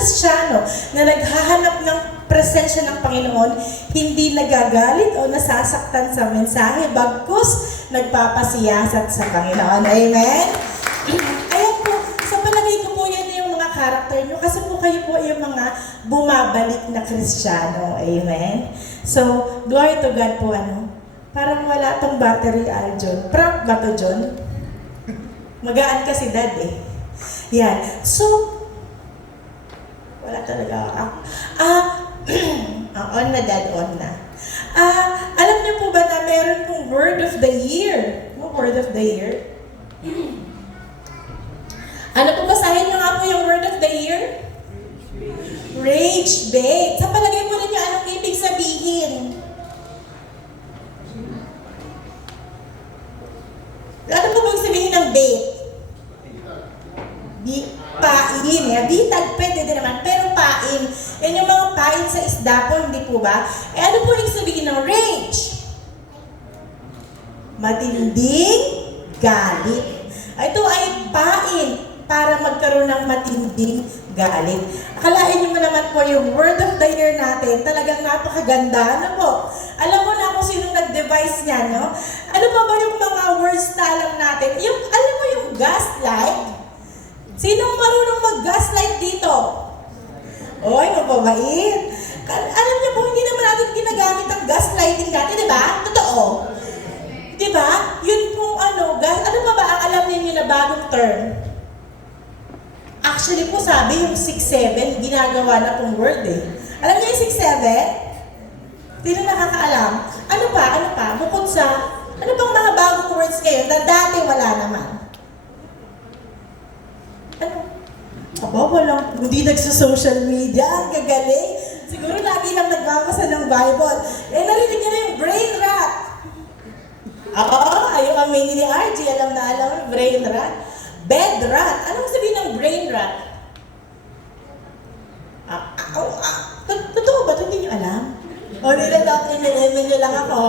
Kristiyano na naghahanap ng presensya ng Panginoon, hindi nagagalit o nasasaktan sa mensahe, bagkus nagpapasiyasat sa Panginoon. Amen? Ayan po, sa palagay ko po yan yung mga karakter nyo, kasi po kayo po yung mga bumabalik na Kristiyano. Amen? So, glory to God po, parang wala tong battery, Aljon. Prank ba to, John? Magaan kasi dad eh. Yan. So, wala talaga ako. On na dad, on na. Alam niyo po ba na meron pong word of the year? No, word of the year? Ano po, basahin niyo nga po yung word of the year? Rage bait. Sa palagay mo ninyo, anong ibig sabihin? Ano po bang sabihin ng bait? Pain. Bitag, pwede din naman. Pero pain. Yan yung mga pain sa isda po, hindi po ba? Ano po yung sabihin ng rage? Matinding galit. Ito ay pain para magkaroon ng matinding galit. Akalain niyo naman po yung word of the year natin, talagang napakaganda. Ano po? Alam mo na kung sinong nag-devise niya, no? Ano pa ba yung mga words na alam natin? Alam mo yung gaslight? Sinong marunong mag-gaslight dito? Oy, mababait. Alam niyo po, hindi naman natin ginagamit ang gaslighting dati, di ba? Totoo. Di ba? Yun pong ano pa ba ang alam niyo na bagong term? Actually po sabi yung 6-7, ginagawa na pong word eh. Alam niyo yung 6-7? Sino nakakaalam? Ano pa? Bukod sa, ano bang mga bagong words ngayon na dati wala naman? Ano? Aba, walang, hindi nagsa-social media, ang gagaling. Siguro lagi lang nagbabasa ng Bible. Narinig niyo na yung brain rot. Ayaw aminin ni RG, alam na brain rot. Bed rot. Anong sabihin ng brain rot? Totoo ba? Hindi niyo alam? O, nila niyo lang ako.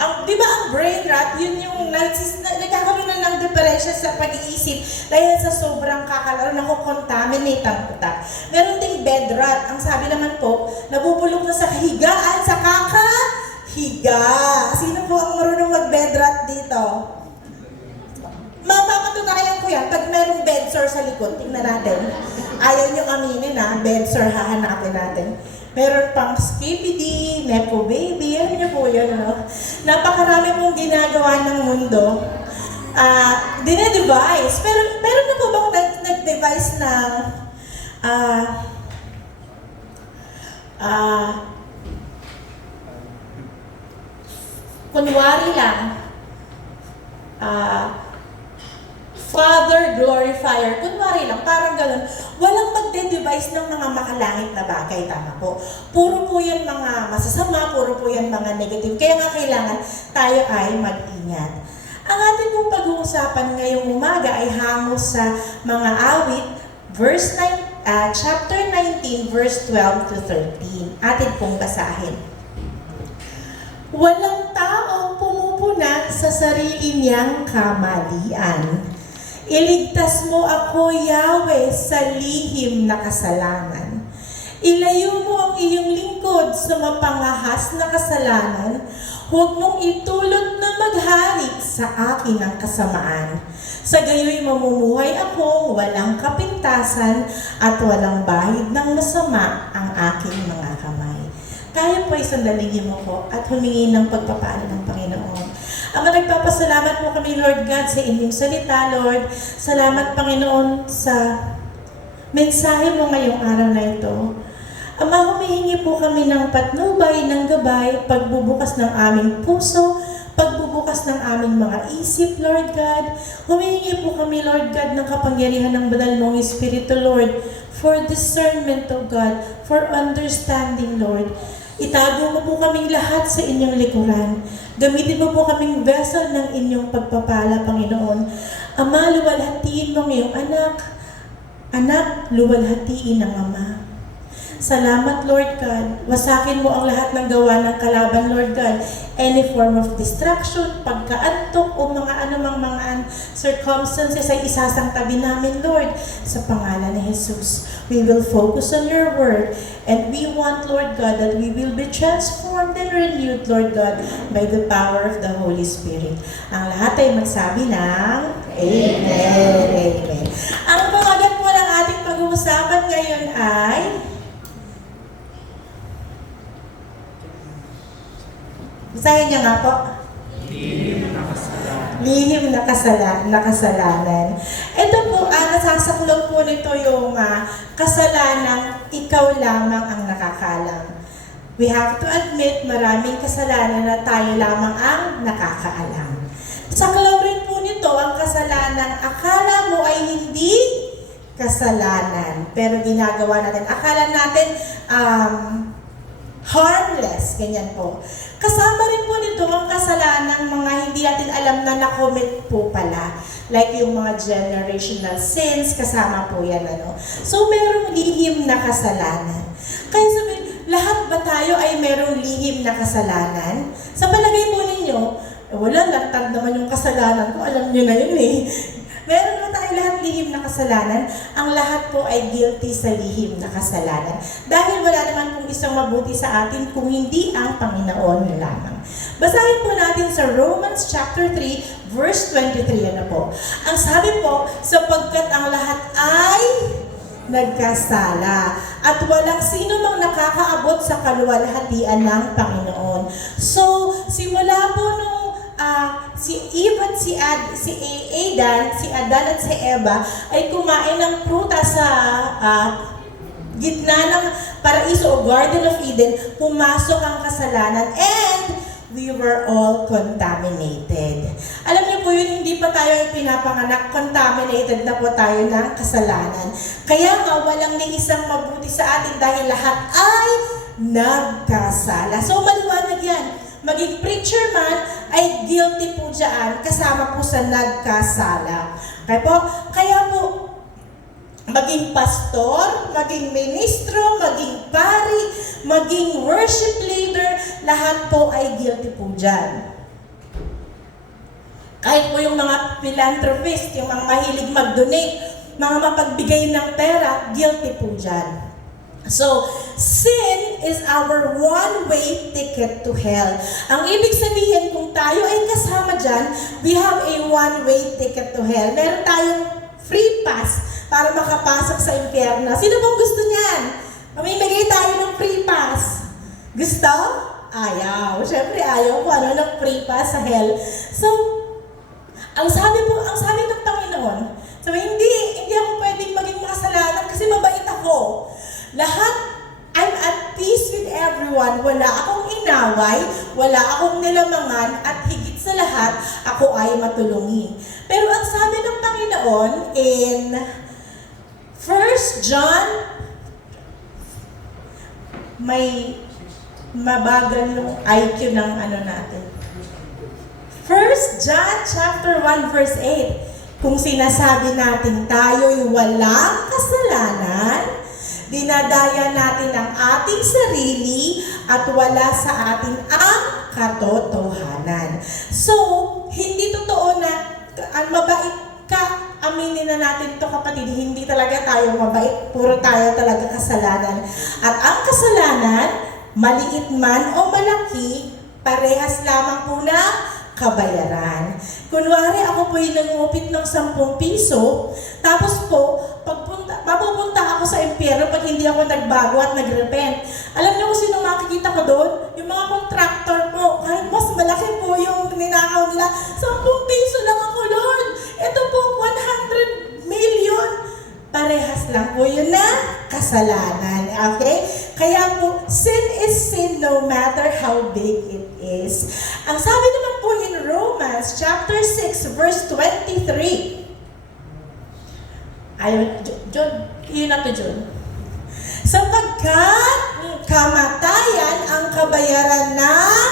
Di ba ang brain rot, yun yung nagkakaroon na ng diferensya sa pag-iisip dahil sa sobrang kakalaro, nakukontaminate ang utak. Meron ding bed rot. Ang sabi naman po, nabubulok na sa higaan, sa kakahiga. Sino po ang marunong mag-bed rot dito? Mapapatunayan ko yan pag merong bed sore sa likod. Tingnan natin. Ayaw nyo aminin bed sore, hahanapin natin. Meron pang skibidi, nepo baby, alam niyo po yun, Napakarami pong ginagawa ng mundo. Dine-device. Pero meron na po bang nag-device ng kunwari lang, Father glorifier, kunwari lang, parang ganun. Walang magde-device ng mga makalangit na bagay, tama po. Puro po yan mga masasama, puro po yan mga negative. Kaya nga kailangan tayo ay mag-ingat. Ang ating pong pag-uusapan ngayong umaga ay hango sa mga awit, chapter 19, verse 12 to 13. Atin pong basahin. Walang taong pumupuna sa sarili niyang kamalian. Iligtas mo ako, Yahweh, sa lihim na kasalanan. Ilayo mo ang iyong lingkod sa mapangahas na kasalanan. Huwag mong itulot na maghari sa akin ang kasamaan. Sa gayoy mamumuhay akong walang kapintasan at walang bahid ng masama ang aking mga kamay. Kaya po isandalingin mo po at humingi ng pagpapala ng Panginoon. Ama, nagpapasalamat po kami, Lord God, sa inyong salita, Lord. Salamat, Panginoon, sa mensahe mo ngayong araw na ito. Ama, humihingi po kami ng patnubay, ng gabay, pagbubukas ng aming puso, pagbubukas ng aming mga isip, Lord God. Humihingi po kami, Lord God, ng kapangyarihan ng banal mong Espiritu, Lord, for discernment, O God, for understanding, Lord. Itago mo po kaming lahat sa inyong likuran. Gamitin mo po kaming vessel ng inyong pagpapala, Panginoon. Ama, luwalhatiin mo ang iyong anak. Anak, luwalhatiin ang Ama. Salamat, Lord God. Wasakin mo ang lahat ng gawa ng kalaban, Lord God. Any form of distraction, pagkaantok, o mga anumang mga circumstances ay isasang tabi namin, Lord. Sa pangalan ni Jesus, we will focus on your word. And we want, Lord God, that we will be transformed and renewed, Lord God, by the power of the Holy Spirit. Ang lahat ay magsabi ng Amen. Amen. Ang pangagat po ng ating pag-uusapan ngayon ay basahin niya nga po. Lihim na kasalanan. Ito po, nasasaklog po nito yung kasalanang ikaw lamang ang nakakaalam. We have to admit, maraming kasalanan na tayo lamang ang nakakaalam. Saklaw rin po nito ang kasalanang akala mo ay hindi kasalanan, pero ginagawa natin. Akala natin harmless, ganyan po. Kasama rin po nito ang kasalanang mga hindi natin alam na nakomit po pala. Like yung mga generational sins, kasama po yan. So, merong lihim na kasalanan. Kaya sabihin, lahat ba tayo ay merong lihim na kasalanan? Sa palagay po ninyo, wala, lantad naman yung kasalanan ko. Alam nyo na yun eh. Meron naman tayo lahat lihim na kasalanan. Ang lahat po ay guilty sa lihim na kasalanan. Dahil wala naman pong isang mabuti sa atin kung hindi ang Panginoon lamang. Basahin po natin sa Romans chapter 3, verse 23. Ano po? Ang sabi po, sapagkat ang lahat ay nagkasala at walang sino mang nakakaabot sa kaluwalhatian ng Panginoon. So, simula po nung si Eve at si Adan at si Eva ay kumain ng prutas sa gitna ng paraiso o Garden of Eden, pumasok ang kasalanan and we were all contaminated. Alam niyo po yun, hindi pa tayo pinapanganak, contaminated na po tayo ng kasalanan. Kaya nga, walang may isang mabuti sa atin dahil lahat ay nagkasala. So, maliwanag yan. Maging preacher man ay guilty po dyan, kasama po sa nagkasala. Kaya po, maging pastor, maging ministro, maging pari, maging worship leader, lahat po ay guilty po dyan. Kahit po yung mga philanthropist, yung mga mahilig mag-donate, mga mapagbigay ng pera, guilty po dyan. So, sin is our one-way ticket to hell. Ang ibig sabihin, kung tayo ay kasama dyan, we have a one-way ticket to hell. Meron tayong free pass para makapasok sa impyerno. Sino bang gusto niyan? Mamimigay tayo ng free pass. Gusto? Ayaw. Siyempre ayaw ko ng free pass sa hell. So, ang sabi ng Panginoon, sabi, hindi ako pwedeng maging makasalanan kasi mabait ako. Lahat, I'm at peace with everyone. Wala akong inaway, wala akong nilamangan, at higit sa lahat, ako ay matulungin. Pero ang sabi ng Panginoon in 1 John, may mabagal yung IQ ng natin. 1 John chapter 1 verse 8, kung sinasabi natin tayo'y walang kasalanan, dinadaya natin ang ating sarili at wala sa atin ang katotohanan. So, hindi totoo na mabait ka. Aminin na natin ito, kapatid. Hindi talaga tayo mabait. Puro tayo talaga kasalanan. At ang kasalanan, maliit man o malaki, parehas lamang po na kabayaran. Kunwari, ako po yung nangupit ng 10 piso, tapos po, mapupunta ako sa impyerno pag hindi ako nagbago at nagrepent. Alam niyo kung sino makikita ko doon? Yung mga contractor po, kahit mas malaki po yung ninakaw nila, 10 piso lang ako, Lord. Ito po, 100 million. Parehas lang po yun na kasalanan. Okay? Kaya po, sin is sin no matter how big it is. Ang sabi naman po in Romans chapter 6 verse 23. John, yun na to, John. Sapagkat kamatayan ang kabayaran ng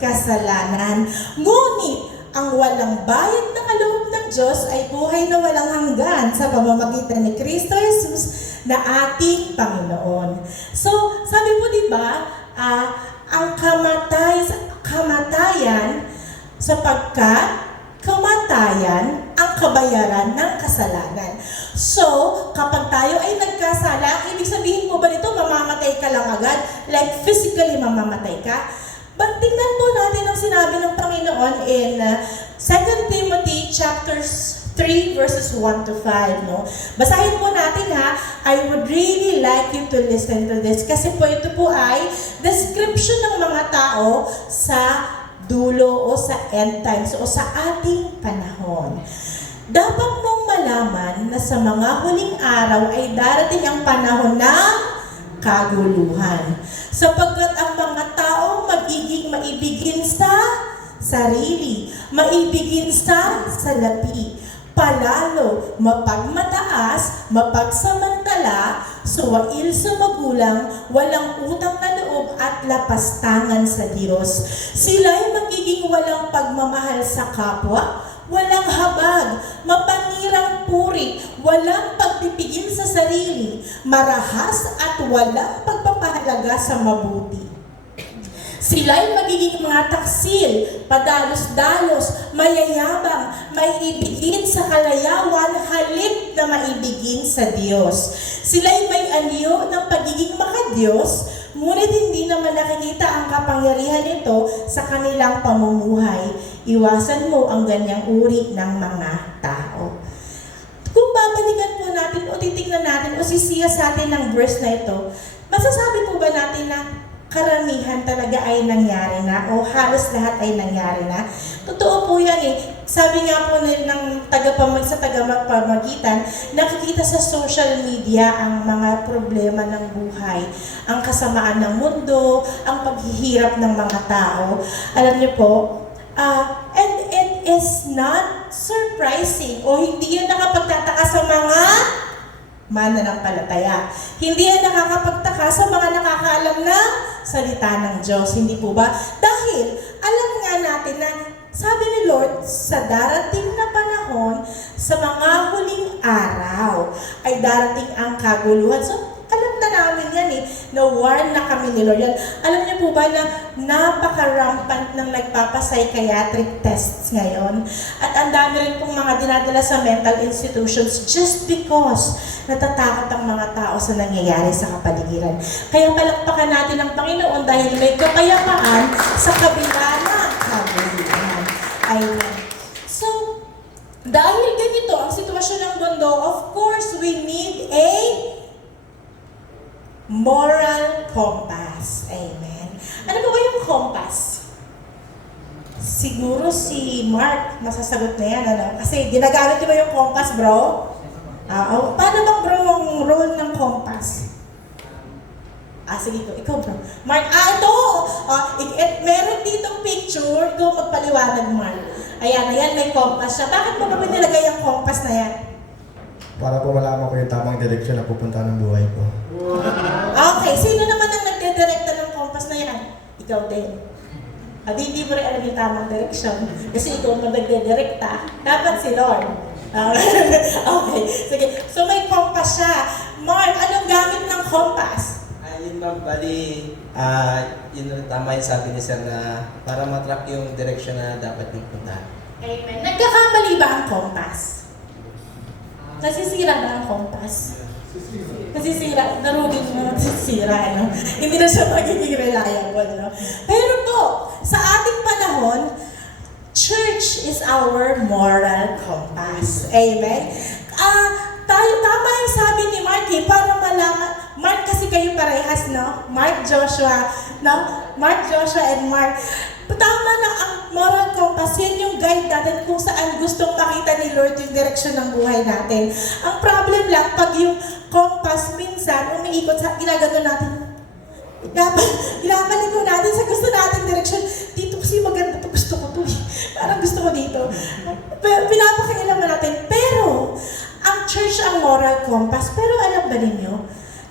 kasalanan. Ngunit ang walang bayad na kaloob ng Diyos ay buhay na walang hanggan sa pamamagitan ni Kristo Jesus na ating Panginoon. So, sabi po di ba, ang kamatayan sapagkat kamatayan ang kabayaran ng kasalanan. So, kapag tayo ay nagkasala, ibig sabihin po ba nito, mamamatay ka lang agad? Like physically mamamatay ka? But tingnan po natin ang sinabi ng Panginoon in 2 Timothy chapters 3 verses 1 to 5, no? Basahin po natin ha. I would really like you to listen to this kasi po ito po ay description ng mga tao sa dulo o sa end times o sa ating panahon. Dapat mong malaman na sa mga huling araw ay darating ang panahon ng kaguluhan. Sapagkat ang mga tao magiging maibigin sa sarili, maibigin sa salapi, palalo, mapagmataas, mapagsamantala, suwail sa magulang, walang utang na loob at lapastangan sa Diyos. Sila'y magiging walang pagmamahal sa kapwa, walang habag, mapangirang puri, walang pagpipigil sa sarili, marahas at walang pagpapahalaga sa mabuti. Sila'y magiging mga taksil, padalos-dalos, mayayabang, maibigin sa kalayawan, halip na maibigin sa Diyos. Sila'y may anyo ng pagiging makadiyos, ngunit hindi naman nakikita ang kapangyarihan nito sa kanilang pamumuhay. Iwasan mo ang ganyang uri ng mga tao. Kung babalikan po natin o titignan natin o sisiya sa atin ng verse na ito, masasabi po ba natin na karamihan talaga ay nangyari na o halos lahat ay nangyari na? Totoo po yan eh. Sabi nga po ng tagapamagitan, nakikita sa social media ang mga problema ng buhay, ang kasamaan ng mundo, ang paghihirap ng mga tao. Alam niyo po, and it is not surprising o hindi yan nakapagtataka sa mga mananampalataya. Hindi yan nakakapagtaka sa mga nakakaalam ng salita ng Diyos. Hindi po ba? Dahil alam nga natin na sabi ni Lord, sa darating na panahon, sa mga huling araw, ay darating ang kaguluhan. So, alam na namin yan eh, na-warn na kami ni Lord yan. Alam niyo po ba na napaka-rampant ng nagpapapsychiatric tests ngayon? At ang dami rin pong mga dinadala sa mental institutions just because natatakot ang mga tao sa nangyayari sa kapaligiran. Kaya palakpakan natin ang Panginoon dahil may kapayapaan sa kabila ng kaguluhan. Amen. So, dahil ganito ang sitwasyon ng mundo, of course, we need a moral compass. Amen. Ano ba yung compass? Siguro si Mark masasagot na yan, ano? Kasi ginagamit mo yung compass, bro? Paano bang bro ang role ng compass? Sige ko. Ikaw, bro. Mark, ito! Meron ditong picture. Ikaw magpaliwanag, Mark. Ayan, may compass siya. Bakit mo ba nilagay ang compass na yan? Para po malaman ko yung tamang direksyon na pupunta ng buhay ko. Okay, sino naman ang nagdidirekta ng compass na yan? Ikaw din. Hindi mo rin alam yung tamang direksyon. Kasi ikaw ang nagdidirekta. Dapat si Lord. Okay, sige. So may compass siya. Mark, anong gamit ng compass? Yun ma'am, bali, yun tama yung sabi ni Sir na para matrack yung direksyon na dapat yung puntahan. Amen. Nagkakamali ba ang compass? Nasisira ba ang compass? Nasisira, narugin mo nasisira, ano? Hindi na siya magiging reliable, no? Pero po, sa ating panahon, church is our moral compass. Amen? Tama yung sabi ni Mark, para malaman, Mark kasi kayo parehas, no? Mark, Joshua, no? Mark, Joshua, and Mark. Tama na ang moral compass, yan yung guide natin kung saan gustong makita ni Lord yung direksyon ng buhay natin. Ang problem lang, pag yung compass minsan umiikot sa ginagano natin, ilabaliko natin sa gusto natin direksyon. Dito kasi maganda to, gusto ko to. Parang gusto ko dito. Pinapakialaman natin. Pero, ang church ang moral compass. Pero alam ba ninyo,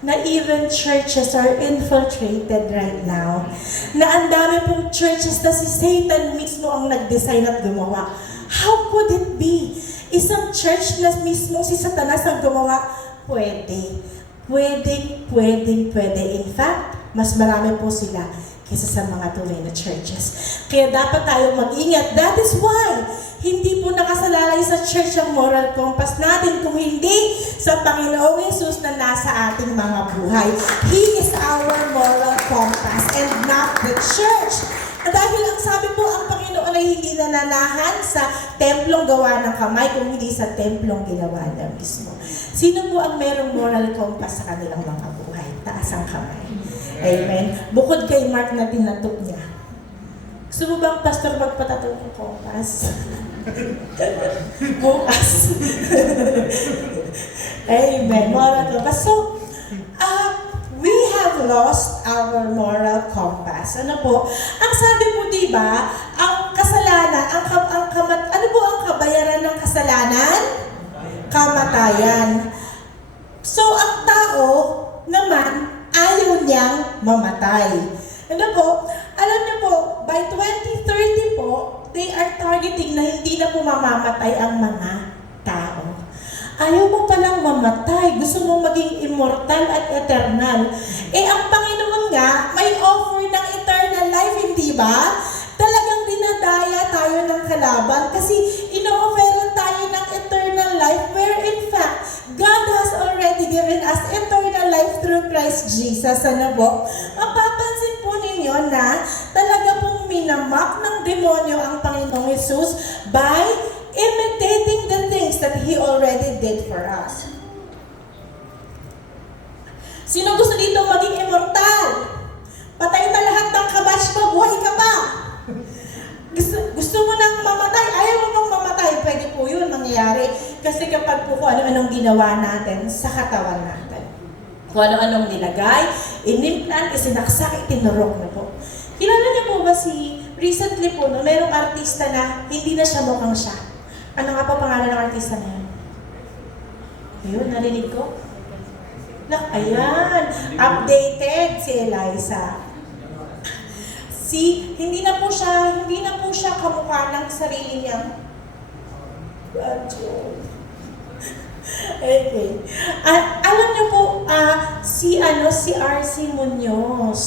na even churches are infiltrated right now. Na ang dami pong churches na si Satan mismo ang nag-design at gumawa. How could it be? Isang church na mismo si Satanas ang gumawa, pwede. Pwede. In fact, mas marami po sila kaysa sa mga tunay na churches. Kaya dapat tayong mag-ingat. That is why, hindi po nakasalalay sa church ang moral compass natin kung hindi sa Panginoong Yesus na nasa ating mga buhay. He is our moral compass and not the church. Dahil ang sabi po, ang Panginoon ay hindi nananahan sa templong gawa ng kamay, kung hindi sa templong ginawa niya mismo. Sino po ang merong moral compass sa kanilang mga buhay? Taas ang kamay. Amen. Bukod kay Mark na tinatok niya. Gusto mo bang pastor magpatato ng compass? Bukas. Amen. Moral compass. So, we have lost our moral compass. Ano po? Ang sabi po, di ba, ang kasalanan, ano po ang kabayaran ng kasalanan? Kamatayan. So, ang tao naman, ayaw niyang mamatay. Ano po? Alam niyo po, by 2030 po, they are targeting na hindi na po mamamatay ang mga tao. Ayaw mo palang mamatay. Gusto mong maging immortal at eternal. Ang Panginoon nga, may offer ng eternal life, hindi ba? Talagang dinadaya tayo ng kalaban kasi ino-offeran tayo ng eternal life where in fact, God has already given us eternal life through Christ Jesus. Ano po? Mapapansin po ninyo na talaga pong minamak ng demonyo ang Panginoong Jesus by imitating the things that He already did for us. Sino gusto dito maging immortal? Patay na lahat ng kabatch mo, buhay ka pa. Gusto mo nang mamatay, ayaw mo nang mamatay, pwede po yun mangyayari. Kasi kapag po kung ano-anong ginawa natin sa katawan natin. Kung ano-anong nilagay, inimplant, isinaksak, itinurok na po. Kilala niyo po ba recently po, merong artista na hindi na siya mukhang siya. Ano nga pa pangalan ng artista na yun? Ayun, narinig ko. Ayan, updated si Eliza. Hindi na po siya kamukha ng sarili niya. Okay. Alam niyo po, si RC Munoz,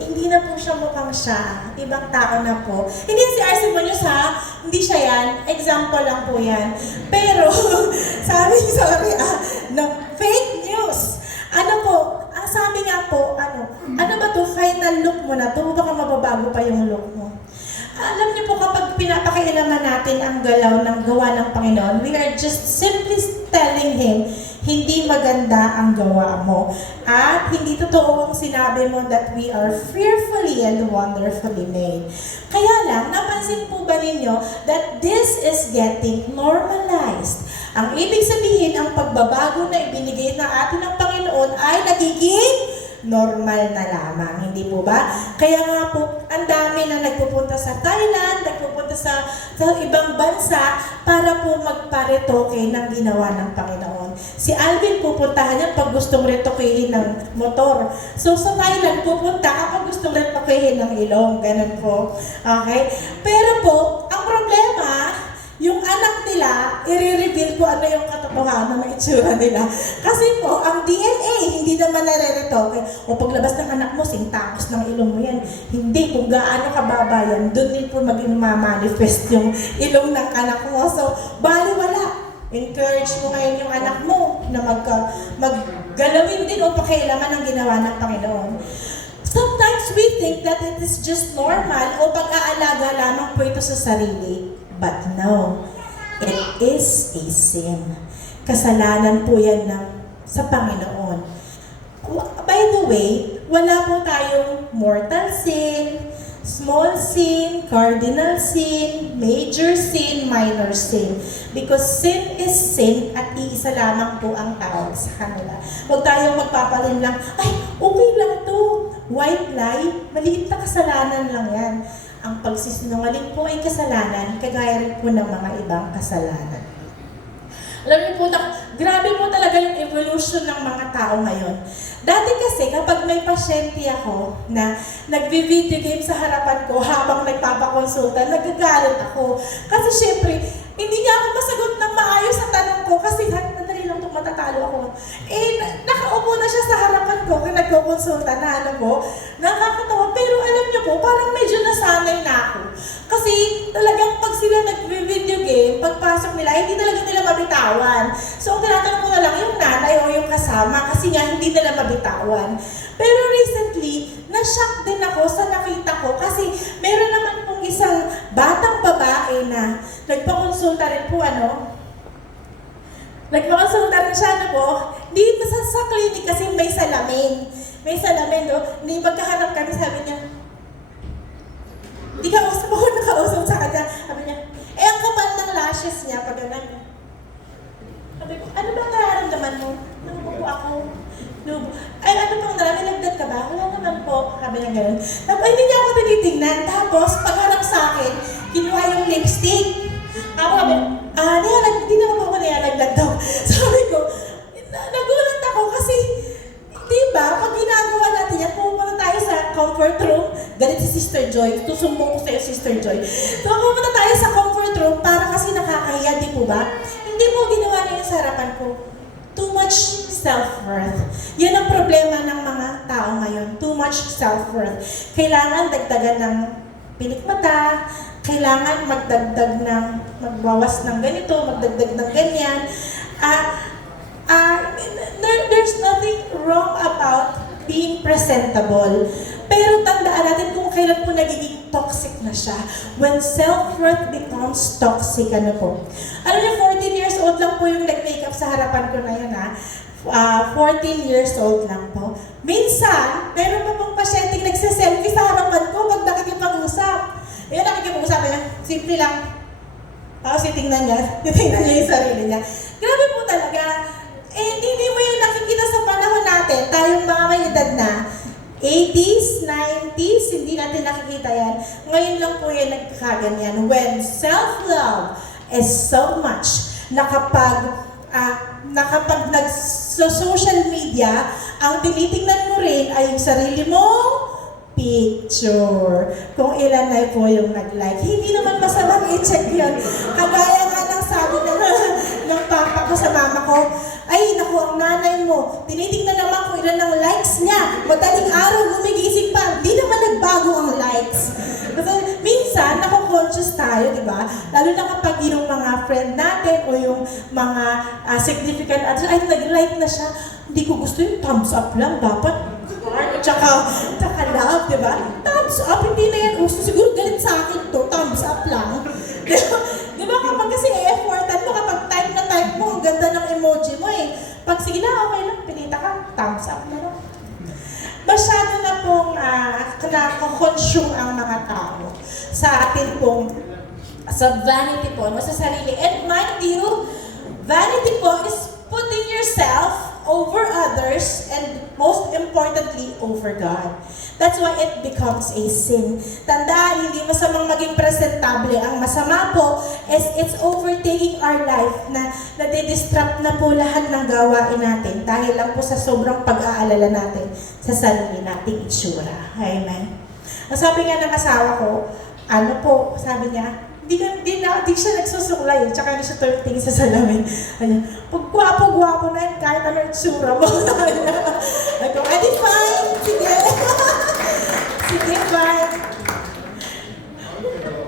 hindi na po siya mukhang siya. Ibang tao na po. Hindi si RC Munoz hindi siya yan. Example lang po yan. Pero, fake news. Ang sabi nga po, ano ba to, final look mo na to, baka mababago pa yung look mo. Alam niyo po, kapag pinapakialaman natin ang galaw ng gawa ng Panginoon, we are just simply telling Him, hindi maganda ang gawa mo. At hindi totoo ang sinabi mo that we are fearfully and wonderfully made. Kaya lang, napansin po ba ninyo that this is getting normalized? Ang ibig sabihin, ang pagbabago na ibinigay na atin ng Panginoon ay nagiging normal na lamang, hindi po ba? Kaya nga po, ang dami na nagpupunta sa Thailand, nagpupunta sa ibang bansa para po magparetoke ng ginawa ng Panginoon. Si Alvin pupuntahan niya pag gustong retokehin ng motor. So sa Thailand pupunta kapag gustong retokehin ng ilong, ganun po. Okay? Pero po, ang problema, yung anak nila, i-reveal ko ano yung katotohanan ng itsura nila. Kasi po, ang DNA, hindi naman nare-retoke. O paglabas ng anak mo, sintangos ng ilong mo yan. Hindi, kung gaano kababa yan, doon din po maging ma-manifest yung ilong ng anak mo. So, baliwala. Encourage mo ngayon yung anak mo na maggalawin din o pakialaman ang ginawa ng Panginoon. Sometimes we think that it is just normal o pag-aalaga lamang po ito sa sarili. But no, it is a sin. Kasalanan po yan sa Panginoon. By the way, wala po tayong mortal sin, small sin, cardinal sin, major sin, minor sin. Because sin is sin at iisa lamang po ang tawag sa kanila. Huwag tayong magpapalin lang, ay, okay lang to. White lie, maliit na kasalanan lang yan. Ang pagsisinungaling po ay kasalanan, kagaya rin po ng mga ibang kasalanan. Alam niyo po, grabe po talaga yung evolution ng mga tao ngayon. Dati kasi, kapag may pasyente ako na nagvi-video game sa harapan ko habang nagpapakonsulta, nagagalit ako. Kasi syempre, hindi niya ako masagot ng maayos sa tanong ko kasi madali lang itong matatalo ako. Nakaupo na siya sa harapan ko kung nagkukonsulta na nakakatawa. Pero alam niyo po, parang medyo nasanay na ako. Kasi talagang pag sila nag-video game, pagpasok nila, hindi talaga nila mabitawan. So ang tinatanong ko na lang yung nanay o yung kasama kasi nga hindi nila mabitawan. Pero recently, na-shock din ako sa nakita ko kasi meron naman pong isang batang babae na nagpakonsulta rin po nagpakonsulta rin siya di sa clinic kasi may salamin. May salamin hindi magkaharap kami, sabi niya, hindi ka usap ako nakausap sa kanya. Sabi niya, ang kapal ng lashes niya pag ganun. Sabi ko, ano ba nararamdaman mo? Nabubo ako. Ay, ano pang nagdad ka ba? Wala naman po. Sabi niya gano'n. Tapos, hindi niya ako tinitingnan. Tapos, pagharap sa akin, kinuha yung lipstick. Ako sabi, hindi naman ako nalagdag daw. Sabi ko, nagulat ako kasi, diba, pag ginagawa natin yan, pumunta tayo sa comfort room. Galit si Sister Joy. Tusumbong ko sa'yo, Sister Joy. So, pumunta tayo sa comfort room para kasi nakakahiya, di po ba? Hindi po ginawa niya yung sa harapan ko. Too much self-worth. Yan ang problema ng mga tao ngayon. Too much self-worth. Kailangan dagdagan ng pilik mata, kailangan magbawas ng ganito, magdagdag ng ganyan. There's nothing wrong about being presentable. Pero tandaan natin kung kailan po nagiging toxic na siya. When self-worth becomes toxic, po. Alam niyo, 14 years old lang po yung nag-makeup sa harapan ko na yun, 14 years old lang po. Minsan, meron pa pong pasyenteng nagsiselfie sa harapan ko pag nakikipag-usap. Ayun, nakikipag-usap niya, simple lang. Tapos titingnan niya yung sarili niya. Grabe po talaga. Hindi mo yung nakikita sa panahon natin, tayong mga may edad na, 80s, 90s, hindi natin nakikita yan. Ngayon lang po yan nagkakaganyan. When self-love is so much na kapag nag-social media, ang tinitingnan mo rin ay yung sarili mong picture. Kung ilan na po yung nag-like. Hindi naman masamang i-check yun. Kagaya nga ng sabi ng papa ko sa mama ko, ay, naku, ang nanay mo, tinitingnan naman kung ilan ang likes niya. Madaling araw, gumigising pa. Di naman nagbago ang likes. Kasi minsan, nako-conscious tayo, di ba? Lalo na kapag yung mga friend natin o yung mga significant others, ay, nag-like na siya. Hindi ko gusto yung thumbs up lang. Dapat heart, tsaka love, di ba? Thumbs up, hindi na yan gusto. Siguro galit sa akin to, thumbs up lang. Di ba kapag kasi e-effortan mo, kapag type na type mo, ang ganda ng emoji mo Pag sige na, okay lang, pinita ka, thumbs up na lang. Masyado na pong nakakonsume ang mga tao sa atin pong, sa vanity po, sa sarili. And mind you, vanity po is putting yourself over others and most importantly, over God. That's why it becomes a sin. Tandaan, hindi masamang maging presentable. Ang masama po is it's overtaking our life na nadidistract na po lahat ng gawain natin dahil lang po sa sobrang pag-aalala natin sa sarili nating itsura. Amen. Ang sabi nga ng asawa ko, sabi niya, di siya nagsusuklay, tsaka na siya tingin sa salamin. Pag gwapo-gwapo na yun, kahit ano itsura mo. Ako, edi fine, sige. Sige, fine.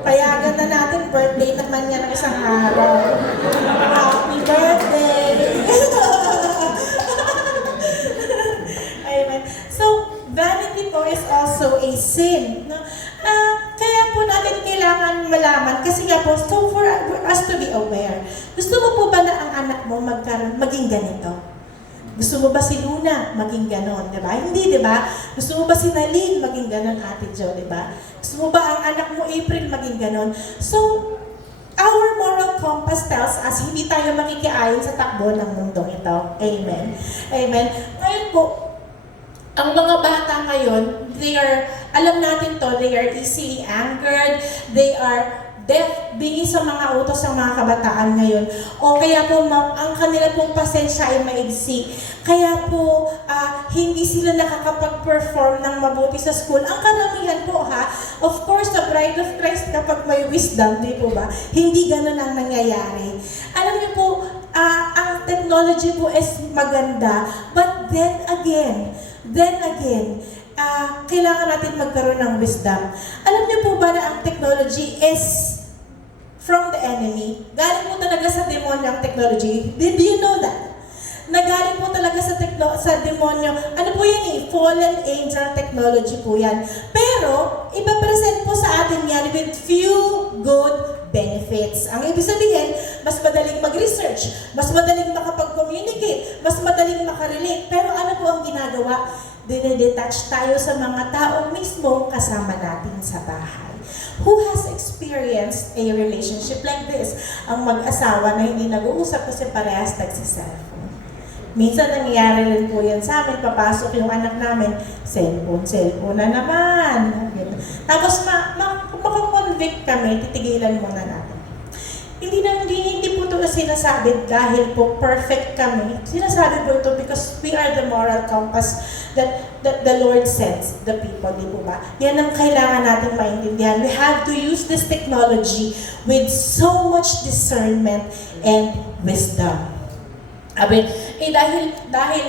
Payagan na natin, birthday naman niya ng isang araw. Happy birthday! Amen. So, vanity po is also a sin. No? Kaya po natin kailangan malaman kasi nga po, so for us to be aware, gusto mo po ba na ang anak mo maging ganito? Gusto mo ba si Luna maging ganon, di ba? Hindi, di ba? Gusto mo ba si Nalyn maging ganon, Ate Jo, di ba? Gusto mo ba ang anak mo, April, maging ganon? So, our moral compass tells us, hindi tayo makikiayon sa takbo ng mundong ito. Amen. Amen. Ngayon po, ang mga bata ngayon, alam natin to, they are easily angered, they are death, bingi sa mga utos ng mga kabataan ngayon. O kaya po ang kanila pong pasensya ay maigsi. Kaya po hindi sila nakakapag-perform ng mabuti sa school. Ang karamihan po of course, sa Bride of Christ kapag may wisdom, di po ba? Hindi ganun ang nangyayari. Alam niyo po, ang technology po is maganda, but then again, kailangan natin magkaroon ng wisdom. Alam niyo po ba na ang technology is from the enemy? Galing po talaga sa demonyo ang technology. Did you know that? Nagaling po talaga sa demonyo. Ano po yan fallen angel technology po yan. Pero, ipapresent po sa atin yan with few good benefits. Ang ibig sabihin, mas madaling mag-research, mas madaling makapag-communicate, mas madaling makarelate. Pero ano po ang ginagawa? Dinedetach tayo sa mga taong mismo kasama natin sa bahay. Who has experienced a relationship like this? Ang mag-asawa na hindi nag-uusap kasi parehas nagsiselfone. Minsan nangyayari rin po yan sa amin, papasok yung anak namin, cellphone na naman. Tapos makakonvict kami, titigilan muna natin. Hindi po ito sinasabi dahil po perfect kami. Sinasabi po ito because we are the moral compass that the Lord sends the people, di po ba? Yan ang kailangan natin maintindihan. We have to use this technology with so much discernment and wisdom. Dahil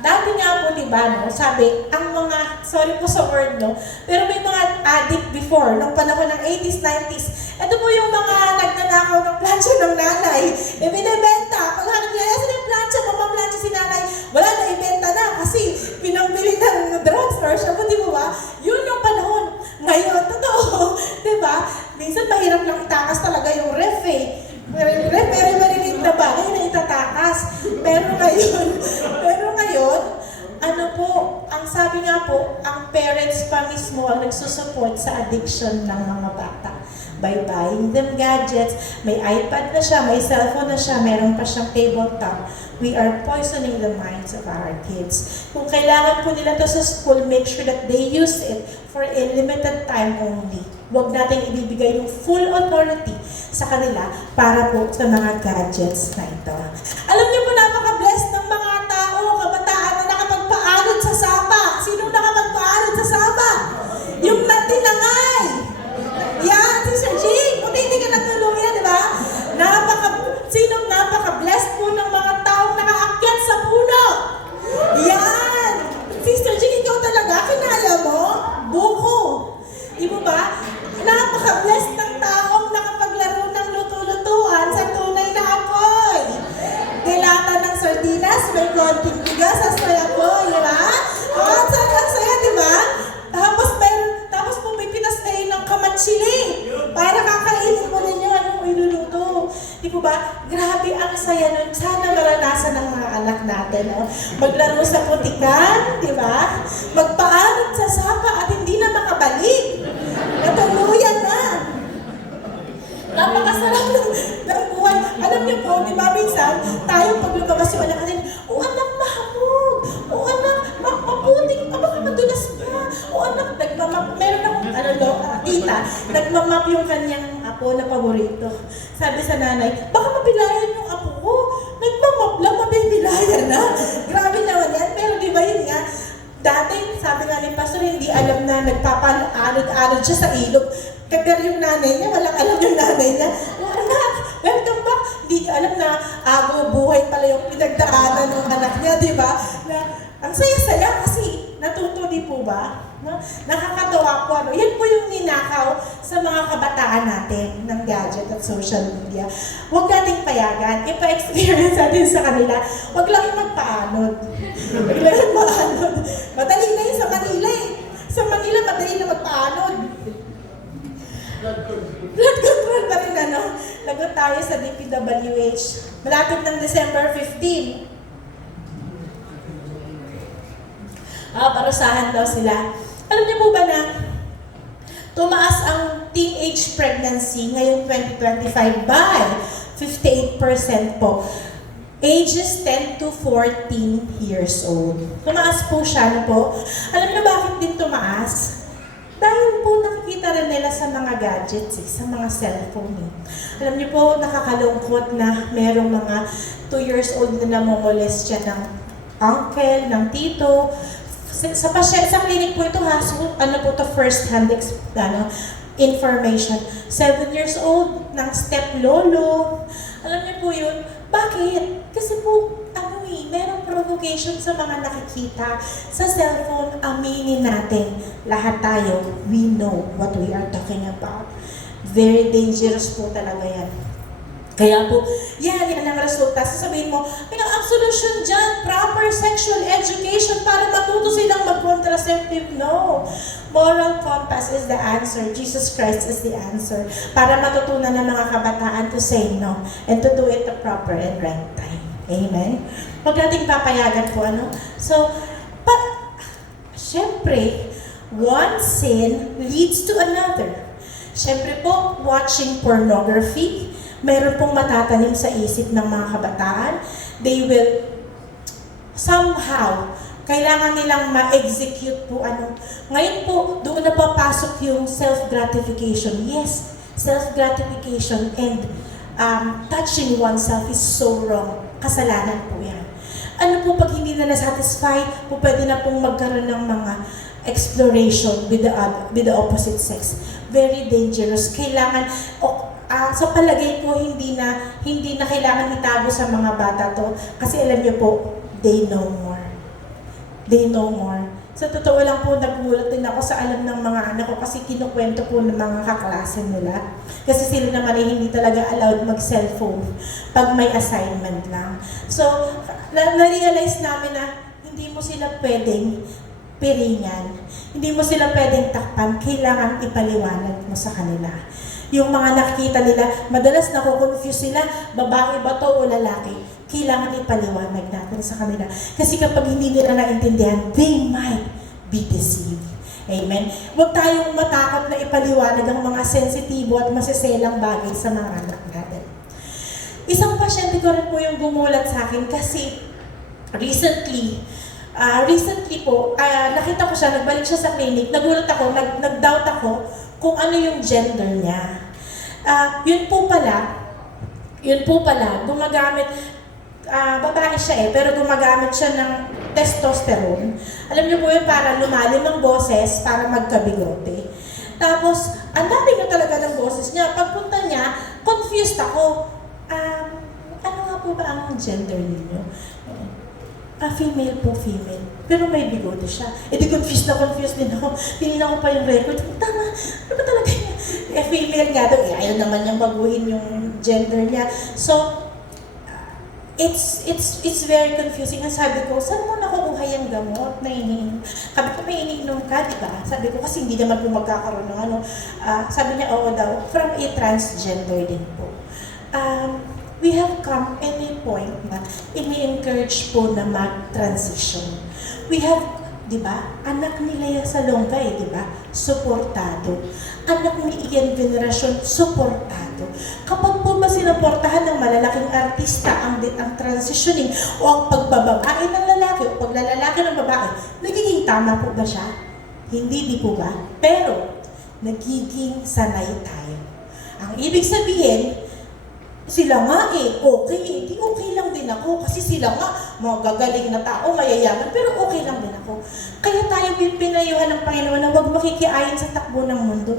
dati nga po, di ba, no, sabi, ang mga, sorry po sa word, no, pero may mga addict before, nung panahon ng 80s, 90s, ito po yung mga nagnanakaw ng plancha ng nanay, binibenta, paghanap niya, saan yung plancha, mamamlancha si nanay, wala na, ibenta na, kasi pinambili ng drugs or siya po, di ba, yun yung panahon. Ngayon, totoo, di ba, minsan mahirap lang itakas talaga yung ref, pero maliliit na bagay na itatakas. Pero ngayon, ano po, ang sabi nga po, ang parents pa mismo ang nagsusupport sa addiction ng mga bata. By buying them gadgets, may iPad na siya, may cellphone na siya, meron pa siyang tabletop. We are poisoning the minds of our kids. Kung kailangan po nila to sa school, make sure that they use it for a limited time only. Huwag natin ibibigay yung full authority sa kanila para po sa mga gadgets na ito. Alam niyo po, napaka-blessed ng mga tao, kabataan na nakapagpaanod sa sapa. Sino nakapagpaanod sa sapa? Yung natinangay. Yan, si Sir Jing. Buti hindi ka natulungan, di ba? Sinong napaka-blessed po ng mga taong nakaakyat sa puno? Yan! Sister Jing, ikaw talaga, kinaya mo? Buko. Di mo ba? Napaka-blessed ng taong nakapaglaro ng luto-lutuan sa tunay na apoy. Dilata ng sardinas, may konting bigas sa may apoy, di ba? Ang saya, di ba? Tapos pumipitas kayo ng kamatsili para kakainin mo ninyo anong iluluto. Di po ba? Grabe ang saya nun. Sana maranasan ng mga anak natin. No? Maglaro sa putikan, di ba? Magpaanod sa sapa at hindi na makabalik. Natuluyan na. Napakasarap ng buhay. Alam niyo po, di ba minsan, tayo pag lumabas yung anak natin, anak, mahamog. Anak, maputing. Baka madulas na. Anak, meron akong, tita, nagmamap yung kanyang apo na paborito. Sabi sa nanay, baka mapilayan yung apo ko. Nagmamap lang, mabibilayan na. Grabe naman yan. Pero di ba yun nga, dati, sabi nga ni Pastor, hindi alam na nagpapaanod-anod siya sa ilog. Pero yung nanay niya, walang alam yung nanay niya. Anak, welcome back. Hindi niya alam na buhay pala yung pinagdaanan ng anak niya, di ba? Ang saya-saya kasi natuto, di po ba? No? Nakakatawa po. Yan po yung ninakaw sa mga kabataan natin ng gadget at social media. Huwag nating payagan. Ipa-experience natin sa kanila. Huwag lang yung magpaanod. Huwag lang yung magpaanod. Madali na yun sa Manila eh. Sa Manila, madali na magpaanod. Blood control pa rin Lagot tayo sa DPWH. Malapit ng December 15. Parusahan daw sila. Alam niyo po ba na tumaas ang teenage pregnancy ngayong 2025 by 58% po. Ages 10 to 14 years old. Tumaas po siya, po. Alam niyo bakit din tumaas? Dahil po nakikita rin nila sa mga gadgets, sa mga cellphone. Alam niyo po, nakakalungkot na merong mga 2 years old na namomolest siya ng uncle, ng tito. Sa clinic po ito ha, so ano po to first hand information. 7 years old, ng step lolo. Alam niyo po yun, bakit? Kasi po, merong provocation sa mga nakikita sa cellphone. Aminin natin, lahat tayo, we know what we are talking about. Very dangerous po talaga yan. Kaya po, yan ang resulta. Sasabihin mo, ang solusyon dyan, proper sexual education para matuto silang mag-contraceptive. No. Moral compass is the answer. Jesus Christ is the answer. Para matutunan ng mga kabataan to say no and to do it the proper and right time. Amen? Huwag nating papayagan po, So, syempre, one sin leads to another. Syempre po, watching pornography, meron pong matatanim sa isip ng mga kabataan. They will somehow, kailangan nilang ma-execute po Ngayon po, doon na papasok yung self-gratification. Yes, self-gratification and touching oneself is so wrong. Kasalanan po yan. Ano po pag hindi na nasatisfy, po pwede na pong magkaroon ng mga exploration with the opposite sex. Very dangerous. Kailangan, sa palagay ko, hindi na kailangan itago sa mga bata to. Kasi alam niyo po, they know more. They know more. Sa totoo lang po, nagulat din ako sa alam ng mga anak ko kasi kinukwento po ng mga kaklase nila. Kasi sila naman ay hindi talaga allowed mag-cellphone pag may assignment lang. So, na-realize namin na hindi mo sila pwedeng piringan. Hindi mo sila pwedeng takpan. Kailangan ipaliwanag mo sa kanila. Yung mga nakikita nila, madalas nakukonfuse sila, babae ba to o lalaki? Kailangan ipaliwanag natin sa kanila. Kasi kapag hindi nila naintindihan, they might be deceived. Amen? Huwag tayong matakot na ipaliwanag ang mga sensitibo at masiselang bagay sa mga anak natin. Isang pasyente ko rin po yung gumulat sa akin kasi recently po, nakita ko siya, nagbalik siya sa clinic, nagulat ako, nag-doubt ako kung ano yung gender niya. Yun po pala, gumagamit, babae siya pero gumagamit siya ng testosterone. Alam niyo po yun, para lumalim ang boses, para magkabigote. Tapos, ang dami na talaga ng boses niya. Pagpunta niya, confused ako. Ano nga po ba ang gender ninyo? Female po, female. Pero may bigote siya. Di confused din ako. Tinignan ko pa yung record. Tama, ano ba talaga niya? Female nga daw. Ayaw naman niyang baguhin yung gender niya. So, it's very confusing. Ang sabi ko, saan mo nakukuha yung gamot na iniinom? Sabi ko, may iniinom ka, di ba? Sabi ko, kasi hindi naman po magkakaroon ng Sabi niya, oo daw, from a transgender din po. We have come any point na ini-encourage po na mag-transition. We have, di ba, anak ni Lea Salonga di ba? Suportado. Anak ni Ian Veneracion, suportado. Kapag po ba sinuportahan ng malalaking artista ang transitioning o ang pagbababae ng lalaki o paglalalaki ng babae, nagiging tama po ba siya? Hindi, di po ba? Pero, nagiging sanay tayo. Ang ibig sabihin, sila nga okay. Di okay lang din ako kasi sila nga magagaling na tao, mayayaman, pero okay lang din ako. Kaya tayo pinayuhan ng Panginoon na huwag makikiayin sa takbo ng mundo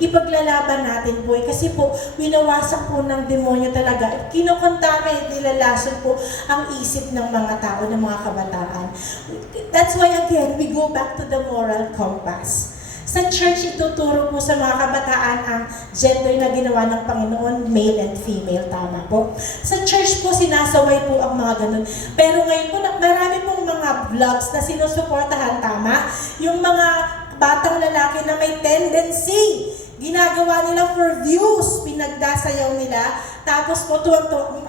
Ipaglalaban natin po kasi po, winawasak po ng demonyo talaga. Kinokontaminate, nilalason po ang isip ng mga tao, ng mga kabataan. That's why again, we go back to the moral compass. Sa church, ituturo po sa mga kabataan ang gender na ginawa ng Panginoon, male and female, tama po. Sa church po, sinasaway po ang mga ganun. Pero ngayon po, marami pong mga vlogs na sinusuportahan, tama? Yung mga batang lalaki na may tendency, ginagawa nila for views, pinagdasayaw nila. Tapos po,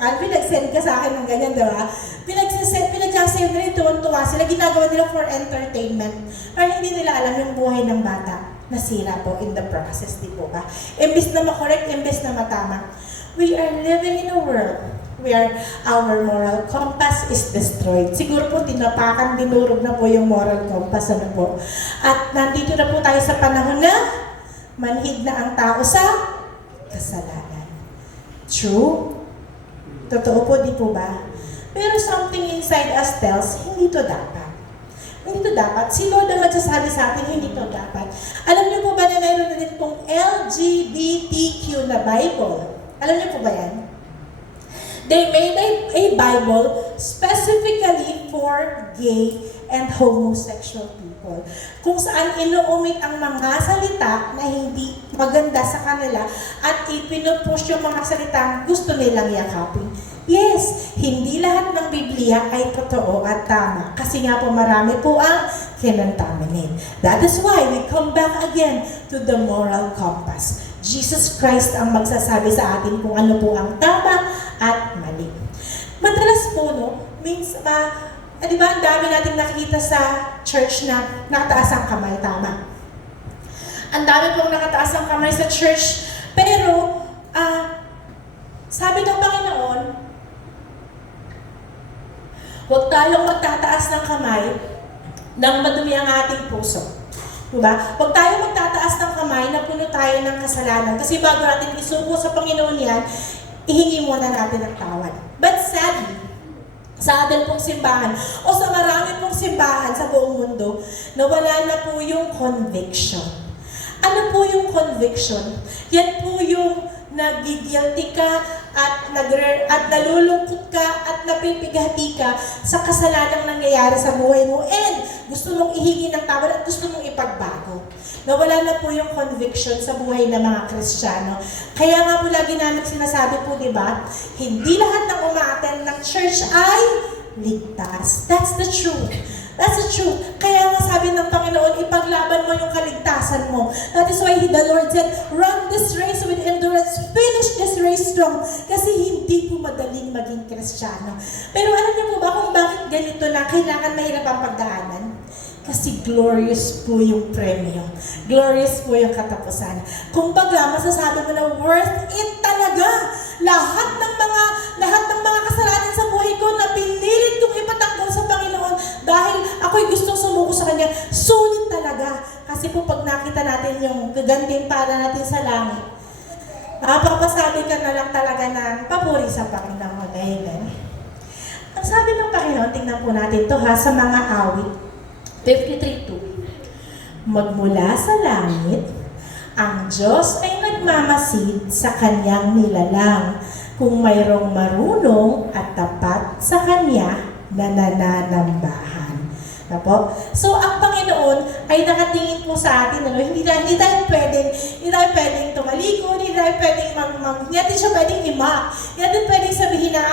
Alvin, nag-send ka sa akin ng ganyan, diba? Pinagdasayaw nila, tuwan-tuwa sila, ginagawa nila for entertainment. Pero hindi nila alam yung buhay ng bata. Nasira po in the process, di po ba? Imbes na makorek, imbes na matama. We are living in a world where our moral compass is destroyed. Siguro po tinapakan, dinurog na po yung moral compass, ano po. At nandito na po tayo sa panahon na manhid na ang tao sa kasalanan. True? Totoo po, di po ba? Pero something inside us tells, hindi to dapat. Hindi to dapat. Si Lord ang nagsasabi sa atin, hindi to dapat. Alam niyo po ba na mayroon na din pong LGBTQ na Bible? Alam niyo po ba yan? They made a Bible specifically for gay and homosexual people. Kung saan inuumit ang mga salita na hindi maganda sa kanila at ipinupush yung mga salitang gusto nilang yakapin. Yes, hindi lahat ng Biblia ay totoo at tama. Kasi nga po marami po ang kinontaminate. That is why we come back again to the moral compass. Jesus Christ ang magsasabi sa atin kung ano po ang tama at mali. Madalas po, no, means, di ba, ang dami nating nakikita sa church na nakataas ang kamay, tama. Ang dami pong nakataas ang kamay sa church, pero, sabi ng Panginoon, huwag tayong magtataas ng kamay nang madumi ang ating puso. Diba? Huwag tayo magtataas ng kamay na puno tayo ng kasalanan. Kasi bago natin isuko sa Panginoon yan, ihingi muna natin ang tawad. But sadly, sa atin pong simbahan, o sa marami pong simbahan sa buong mundo, nawala na po yung conviction. Ano po yung conviction? Yan po yung nagigilty ka at nalulungkot ka at napipigati ka sa kasalanang nangyayari sa buhay mo and gusto mong ihingi ng tawad at gusto mong ipagbago. Nawala na po yung conviction sa buhay ng mga Kristiyano. Kaya nga po lagi namin sinasabi po, di ba? Hindi lahat ng umaattend ng church ay ligtas. That's the truth. That's the truth. Kaya nga sabi ng Panginoon, ipaglaban mo yung kaligtasan mo. That is why the Lord said, run this race with endurance, finish this race strong. Kasi hindi po madaling maging Kristiyano. Pero alam niyo po ba kung bakit ganito na kailangan mahirap ang pagdaanan? Kasi glorious po yung premyo. Glorious po yung katapusan. Kung baga, masasabi mo na worth it talaga. Lahat ng mga kasalanan sa buhay ko na pinilit kong ipatanggol sa Panginoon dahil ako'y gustong sumuko sa Kanya, sulit talaga. Kasi po pag nakita natin yung gaganding para natin sa langit, papasabi ka na lang talaga ng papuri sa Panginoon. Amen. Ang sabi ng Panginoon, tingnan po natin ito sa mga awit. 53:2. Magmula sa langit, ang Diyos ay nagmamasid sa kanyang nilalang kung mayroong marunong at tapat sa kanya na nananambahan. Apo? So, ang Panginoon ay nakatingin po sa atin, ano? Hindi tayo pwedeng tumaliko, hindi tayo pwedeng hindi natin siya pwedeng ima. Hindi natin pwedeng sabihin na,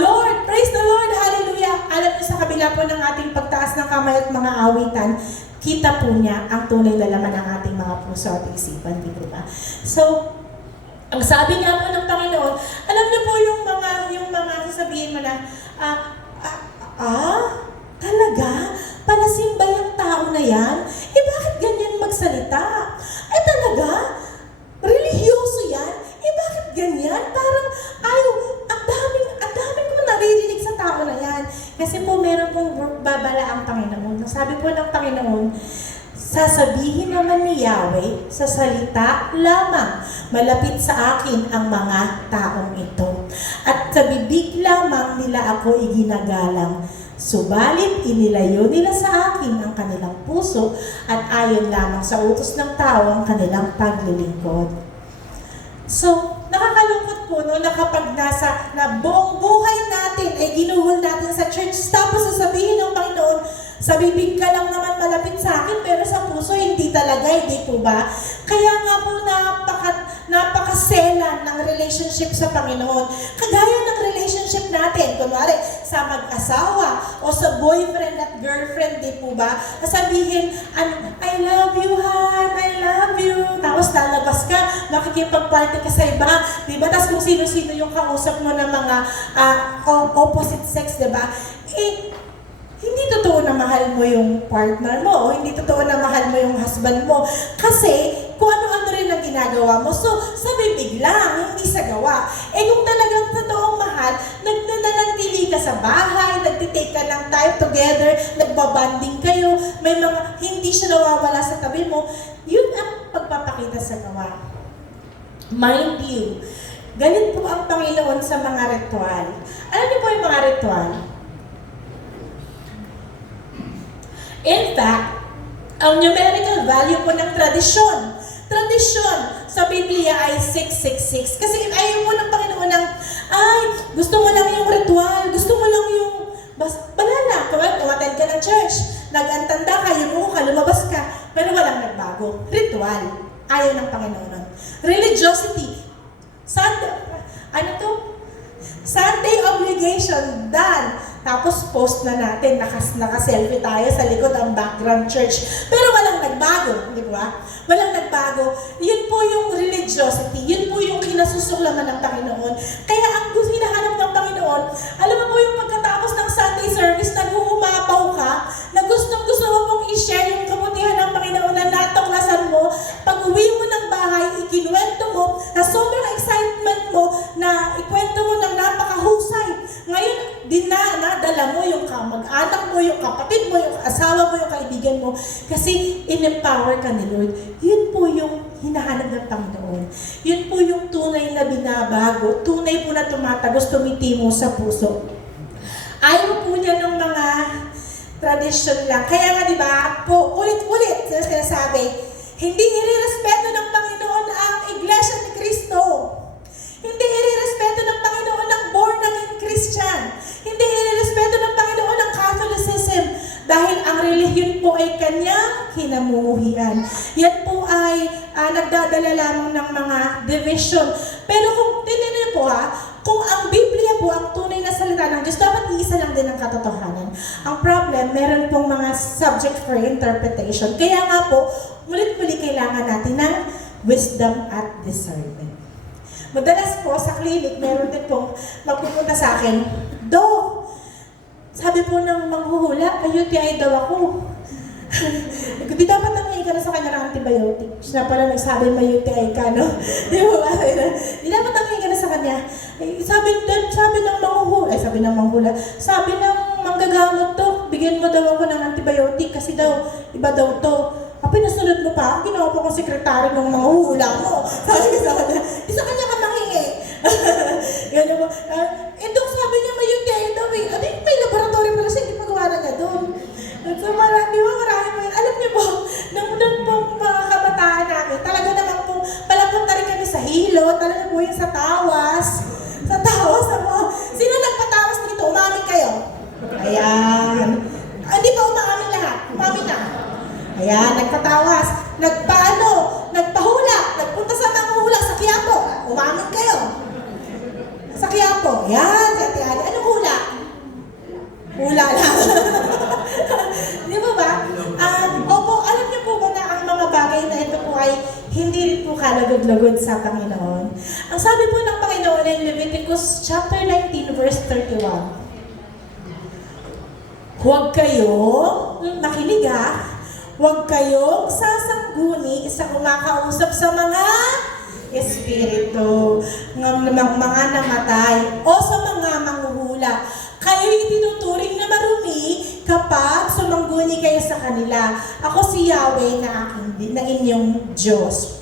Lord, praise the Lord, hallelujah. Alam niyo sa kabila po ng ating pagtaas ng kamay at mga awitan, kita po niya ang tunay na laman ng ating mga puso at isipan, di ba? So, ang sabi nga po ng Panginoon, alam niyo po yung mga sasabihin mo na, talaga? Palasimba yung tao na yan? Bakit ganyan magsalita? Talaga? Religyoso yan? Bakit ganyan? Parang, ang daming ko naririnig sa tao na yan. Kasi po meron pong babala ang Panginoon. Sabi po ng Panginoon, sasabihin naman ni Yahweh sa salita lamang, malapit sa akin ang mga taong ito. At sa bibig lamang nila ako iginagalang. Subalit, inilayo nila sa akin ang kanilang puso at ayon lamang sa utos ng tao ang kanilang paglilingkod. So, nakakalungkot po no, na kapag na buong buhay natin ay ginuhol natin sa church, tapos sasabihin ng Panginoon, sa bibig ka lang naman malapit sa akin, pero sa puso hindi talaga, hindi po ba? Kaya nga po napakaselan ng relationship sa Panginoon. Kagaya ng relationship natin, kunwari sa mag-asawa o sa boyfriend at girlfriend, di po ba? Nasabihin, I love you, hon, I love you. Tapos lalabas ka, makikipag-party ka sa iba, di ba? Tapos kung sino-sino yung kausap mo ng mga opposite sex, di ba? Hindi totoo na mahal mo yung partner mo o hindi totoo na mahal mo yung husband mo. Kasi kung ano-ano rin ang ginagawa mo. So, sa bibig lang, hindi sa gawa. Kung talagang totoong mahal pagmamahal, nananatili ka sa bahay, nagtitake ka ng time together, nagbabanding kayo, may mga hindi siya nawawala sa tabi mo, yun ang pagpapakita sa gawa. Mind you, ganit po ang Panginoon sa mga ritual. Alam niyo po yung mga ritual? In fact, ang numerical value po ng tradisyon. Tradisyon sa Biblia ay 666. Kasi ayaw mo ng Panginoon ng, ay, gusto mo lang yung ritual, gusto mo lang yung, wala na, umattend ka ng church, nag-antanda ka, yumuko ka, lumabas ka, pero walang nagbago. Ritual. Ayaw ng Panginoon. Religiosity. Sunday obligation, done. Tapos post na natin, naka-selfie tayo sa likod ang background church. Pero walang nagbago, di ba? Walang nagbago. Yun po yung religiosity, yun po yung kinasusuklaman ng Panginoon. Kaya ang gusto hinahanap ng Panginoon, alam mo po yung pagkatapos ng Sunday service, nag-uumapaw ka, na gustong-gusto mo pong i-share yung kabutihan ng Panginoon na natuklasan mo, pag uwi mo ng bahay, ikinuwento mo, na sobrang excitement mo, na ikwento mo ng napakahusay. Ngayon, nadala mo yung kamag-anak mo, yung kapatid mo, yung asawa mo, yung kaibigan mo, kasi in-empower ka ni Lord. Yun po yung hinahanap ng Panginoon. Yun po yung tunay na binabago, tunay po na tumatagos, tumitimo sa puso. Ayaw po niya ng mga tradisyon lang. Kaya nga, di ba, po, ulit-ulit sinasabi, hindi irerespeto ng Panginoon ang Iglesia ni Cristo. Hindi irerespeto ng Panginoon ang born-again Christian. Hindi irerespeto ng Panginoon ang Catholicism. Dahil ang relihiyon po ay kanyang kinamumuhian. Yan po ay nagdadala lamang ng mga division. Pero kung tinignan po kung ang Biblia po ang tunay na salita ng Diyos, dapat iisa lang din ang katotohanan. Ang problem, meron pong mga subject for interpretation. Kaya nga po, mulit-muli kailangan natin ng wisdom at discernment. Madalas po sa clinic, meron din pong magpupunta sa akin, Dok, sabi po ng manghuhula, may UTI daw ako. Di dapat nangyayin ka na sa kanya ng antibiotic. Siya pala nagsabi may UTI ka, no? Di ba? Di dapat nangyayin ka na sa kanya. Sabi ng manghuhula, sabi ng manggagamot to, bigyan mo daw ako ng antibiotic kasi daw, iba daw to. Pinasunod mo pa, ang ginawa po kong sekretary ng mga huhula mo. Sabi ko sa kanya, di sa kanya ka mangingi. Gano'n mo. Dok, sabi niya may UTI daw eh. May laboratory pala siya, hindi magawa na niya doon. So, marami mo yun. Alam niyo po, nung pong mga kabataan namin, talaga naman po, palapunta rin kami sa hilo, talaga po yung sa tawas. Sa tawas, sino nagpatawas dito? Umamin kayo? Ayan. Hindi pa umamin lahat. Umamin na. Ayan, nagpatawas. Nagpahula. Nagpunta sa manguhula sa Quiapo. Umamin kayo. Sa Quiapo. Ayan, si Ate Ali. Anong hula? Hula lang. Di ba ba? Opo, alam niyo po ba na ang mga bagay na ito po ay hindi rin po kalagod-lagod sa Panginoon. Ang sabi po ng Panginoon ay Leviticus chapter 19 verse 31. Huwag kayo, makinig huwag kayong sasangguni sa kumakausap sa mga espiritu, mga namatay, o sa mga manghuhula. Kayo'y tinuturing na marumi kapag sumangguni kayo sa kanila. Ako si Yahweh na inyong Diyos.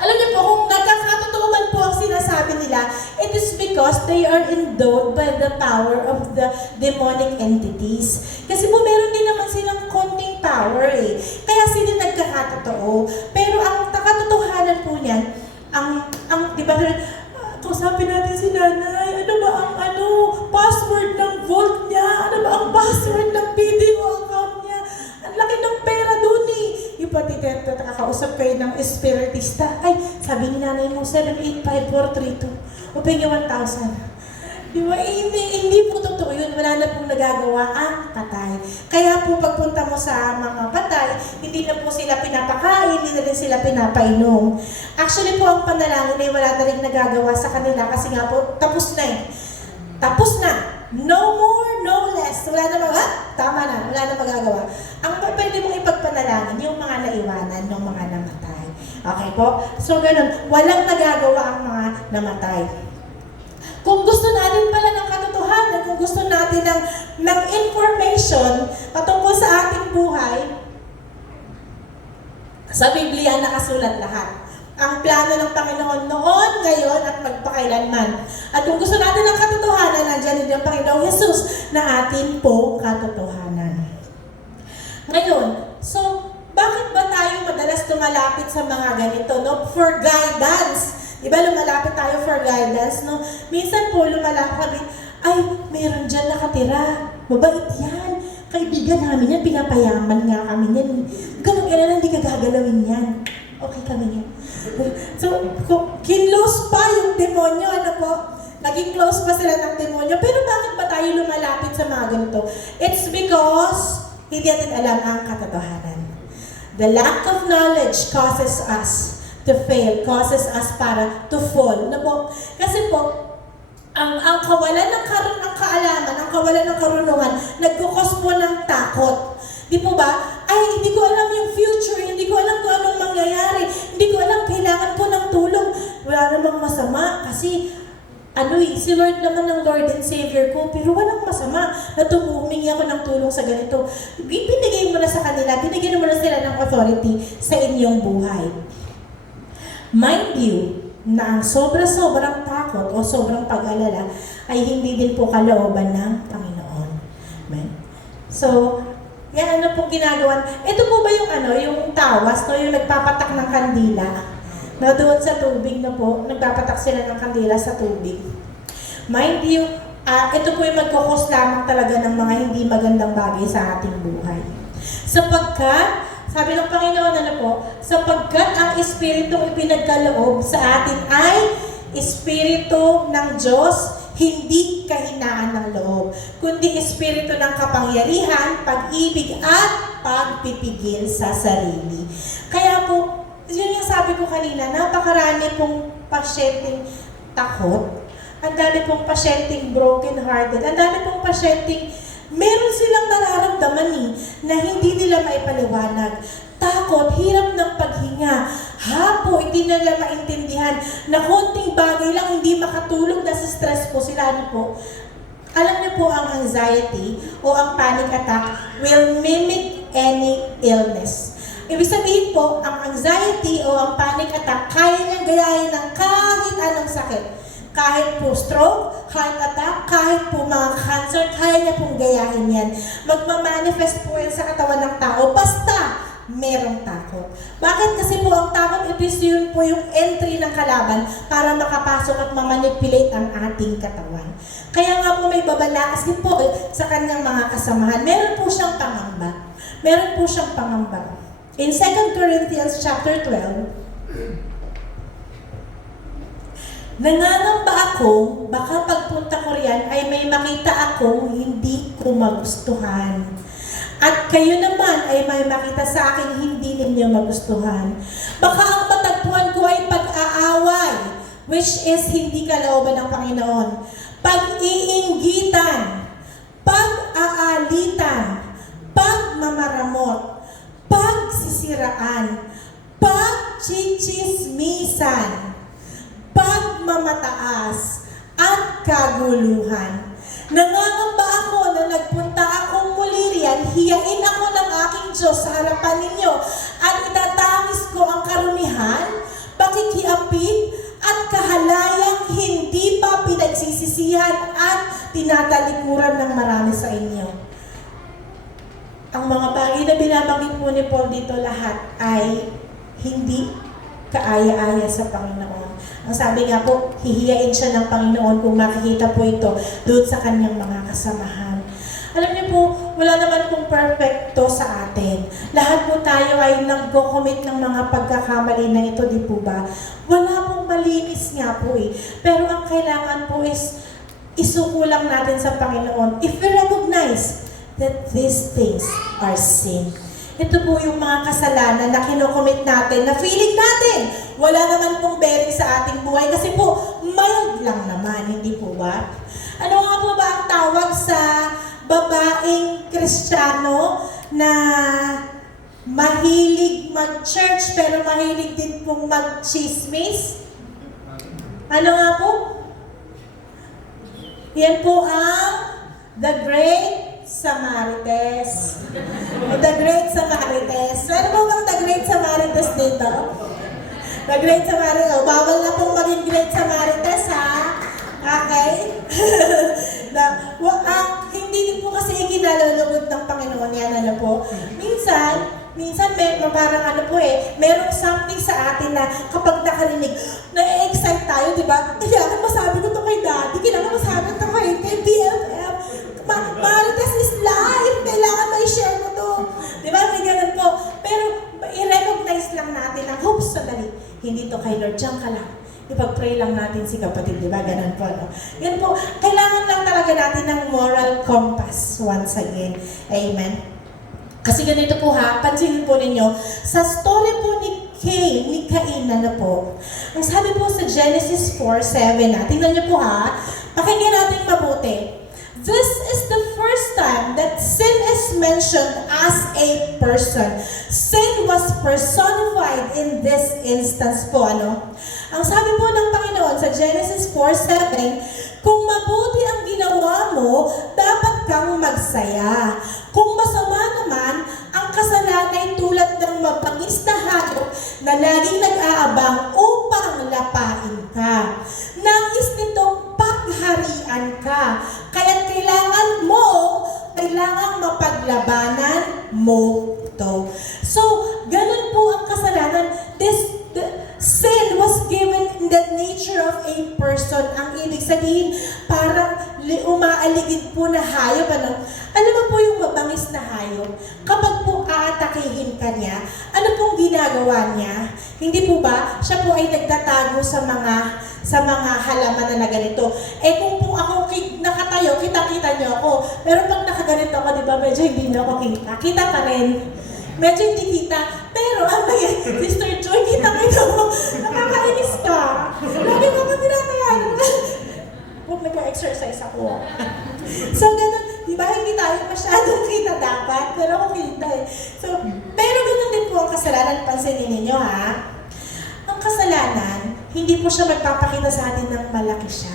Alam niyo po, kung nagkakatotoohan po ang sinasabi nila, it is because they are endowed by the power of the demonic entities. Kasi po meron din naman silang konting power eh. Kaya sila nagkakatotoo. Pero ang katotohanan po niyan, di ba, kausapin natin si nanay, ano ba ang password ng vault niya? Ano ba ang password ng video account niya? Ang laki ng pera doon eh. Yung pati kakausap kayo ng espiritista. Ay, sabi ni nanay mo, 785432. O pengi 1,000. Di ba? Hindi po totoo yun. Wala na pong nagagawa ang patay. Kaya po pagpunta mo sa mga patay, hindi na po sila pinapakain, hindi na rin sila pinapainom. Actually po, ang panalangin ay wala na rin nagagawa sa kanila kasi nga po, tapos na eh. Tapos na. No more, no less. Wala na tama na. Wala na magagawa. Ang pwede mong ipagpanalangin, yung mga naiwanan ng mga namatay. Okay po? So, ganun. Walang nagagawa ang mga namatay. Kung gusto natin pala ng katotohanan, kung gusto natin ng information patungkol sa ating buhay, sa Biblia nakasulat lahat. Ang plano ng Panginoon noon, ngayon, at magpakailanman. At kung gusto natin ng katotohanan, nandiyan din ang Panginoong Jesus na atin po katotohanan. Ngayon, so, bakit ba tayo madalas tumalapit sa mga ganito, no? For guidance. Diba, lumalapit tayo for guidance, no? Minsan po, lumalapit, ay, mayroon dyan nakatira. Mabait yan. Kaibigan namin yan, pinapayaman nga kami yan. Huwag ka mag-alala, hindi ka gagalawin yan. Okay kami yan. So, kinlose pa yung demonyo, ano po? Naging close pa sila ng demonyo. Pero bakit ba tayo lumalapit sa mga ganito? It's because hindi natin alam ang katotohanan. The lack of knowledge causes us to fail, causes us para to fall. Ano po? Kasi po, ang kawalan ng kaalaman, ang kawalan ng karunungan, nagkukos po ng takot. Di po ba? Ay, hindi ko alam yung future, hindi ko alam kung anong mangyayari, hindi ko alam, kailangan ko ng tulong. Wala namang masama kasi si Lord naman ng Lord and Savior ko, pero walang masama na humingi ako ng tulong sa ganito. Binigay mo na sa kanila, binigyan mo na sila ng authority sa inyong buhay. Mind you, na ang sobra-sobrang takot o sobrang pag-alala ay hindi din po kalooban ng Panginoon. Amen? So, yan, ano pong ginagawa? Ito po ba yung tawas, no? Yung nagpapatak ng kandila? Na doon sa tubig na po, nagpapatak sila ng kandila sa tubig. Mind you, ito po yung magkukos lamang talaga ng mga hindi magandang bagay sa ating buhay. Sapagkat, sabi ng Panginoon, sapagkat ang Espiritong ipinagkaloob sa atin ay Espiritu ng Diyos, hindi kahinaan ng loob, kundi espiritu ng kapangyarihan, pag-ibig at pagpipigil sa sarili. Kaya po, yun yung sabi ko kanina, napakarami pong pasyenteng takot, ang dami pong pasyenteng broken-hearted, ang dami pong pasyenteng meron silang nararamdaman na hindi nila maipaliwanag. Takot, hirap ng paghinga, hapo, hindi nila maintindihan, na konting bagay lang hindi makatulog, na stress po sila. Alam niyo po, ang anxiety o ang panic attack will mimic any illness. Ibig sabihin po, ang anxiety o ang panic attack, kaya niyang gayahin ng kahit anong sakit. Kahit po stroke, heart attack, kahit po mga cancer, kaya niya pong gayahin yan. Magmamanifest po yan sa katawan ng tao, basta merong takot. Bakit? Kasi po ang takot, yun po yung entry ng kalaban para makapasok at mamanipulate ang ating katawan. Kaya nga po may babalakas din po sa kanyang mga kasamahan. Meron po siyang pangamba. Meron po siyang pangamba. In 2 Corinthians chapter 12, nangangamba ako, baka pagpunta ko riyan ay may makita akong hindi ko magustuhan. At kayo naman ay may makita sa akin hindi ninyo magustuhan. Baka ang matagpuan ko ay pag-aaway, which is hindi kalooban ng Panginoon. Pag-iinggitan, pag-aalitan, pagmamaramot, pagsisiraan, pagchichismisan, pagmamataas, at kaguluhan. Nangangamba ako na nagpunta akong muli riyan, hiyain ako ng aking Diyos sa harapan ninyo, at itatangis ko ang karumihan, pakikiapid, at kahalayang hindi pa pinagsisisihan at tinatalikuran ng marami sa inyo. Ang mga bagay na binabanggit po ni Paul dito lahat ay hindi kaaya-aya sa Panginoon. Ang sabi nga po, hihiyain siya ng Panginoon kung makikita po ito doon sa kanyang mga kasamahan. Alam niyo po, wala naman pong perfecto sa atin. Lahat po tayo ay nag-commit ng mga pagkakamali na ito, di po ba? Wala pong malinis nga po Pero ang kailangan po is isukulang natin sa Panginoon. If we recognize that these things are sin. Ito po yung mga kasalanan na kinocommit natin, na feeling natin, wala naman pong bearing sa ating buhay kasi po, mild lang naman, hindi po ba? Ano nga po ba ang tawag sa babaeng Kristiyano na mahilig mag-church pero mahilig din pong mag-chismis? Ano nga po? Yan po ang The Great Samarites. The Great Samarites. Ano po bang The Great Samarites dito? The Great Samarites. Oh, bawal na pong maging Great Samarites, ha? Okay? Hindi din po kasi ikinalulugod ng Panginoon yan, ano po. Minsan parang merong something sa atin na kapag nakarinig, na-excite tayo, di ba? Kailangan masabi ko to kay Daddy, kailangan masabi ko to kay BFF. Marites is live, kailangan ma-share mo to. Di ba? May ganun po. Pero i-recognize lang natin na, hoops, sandali, hindi to kay Lord, diyan ka lang. Ipag-pray lang natin si kapatid, di ba? Ganun po, no? Yan po, kailangan lang talaga natin ng moral compass once again. Amen. Kasi ganito po ha, pansinin po ninyo, sa story po ni Cain, ano po, ang sabi po sa Genesis 4:7, tingnan niyo po ha, pakinggan natin mabuti. This is the first time that sin is mentioned as a person. Sin was personified in this instance po, ano? Ang sabi po ng Panginoon sa Genesis 4:7, kung mabuti ang ginawa mo, dapat kang magsaya. Kung masama naman, ang kasalanan ay tulad ng mapangis na hayop na laging nag-aabang upang lapain ka. Nais nitong pagharian ka. Kaya kailangan mapaglabanan mo ito. So, ganun po ang kasalanan. Sin was given in the nature of a person. Ang ibig sabihin, parang umaaligid po na hayop. Ano ba po yung mabangis na hayop? Kapag po aatakihin ka niya, ano pong ginagawa niya? Hindi po ba? Siya po ay nagtatago sa mga halaman na ganito. Eh kung po ako nakatayo, kita-kita niyo ako. Pero pag nakaganito ako, di ba, medyo hindi na ako kita. Kita pa rin. Medyo hindi kita. Pero, Sister Joy, kita-kita mo. Nakakainis ka. Lagi ko pa tinatayan. Huwag nag-exercise ako. So, ganun. Di ba, hindi tayo masyadong kita dapat. Pero ako kita eh. So, pero ganun din po ang kasalanan. Pansinin ninyo, ha? Ang kasalanan, hindi po siya magpapakita sa atin ng malaki siya.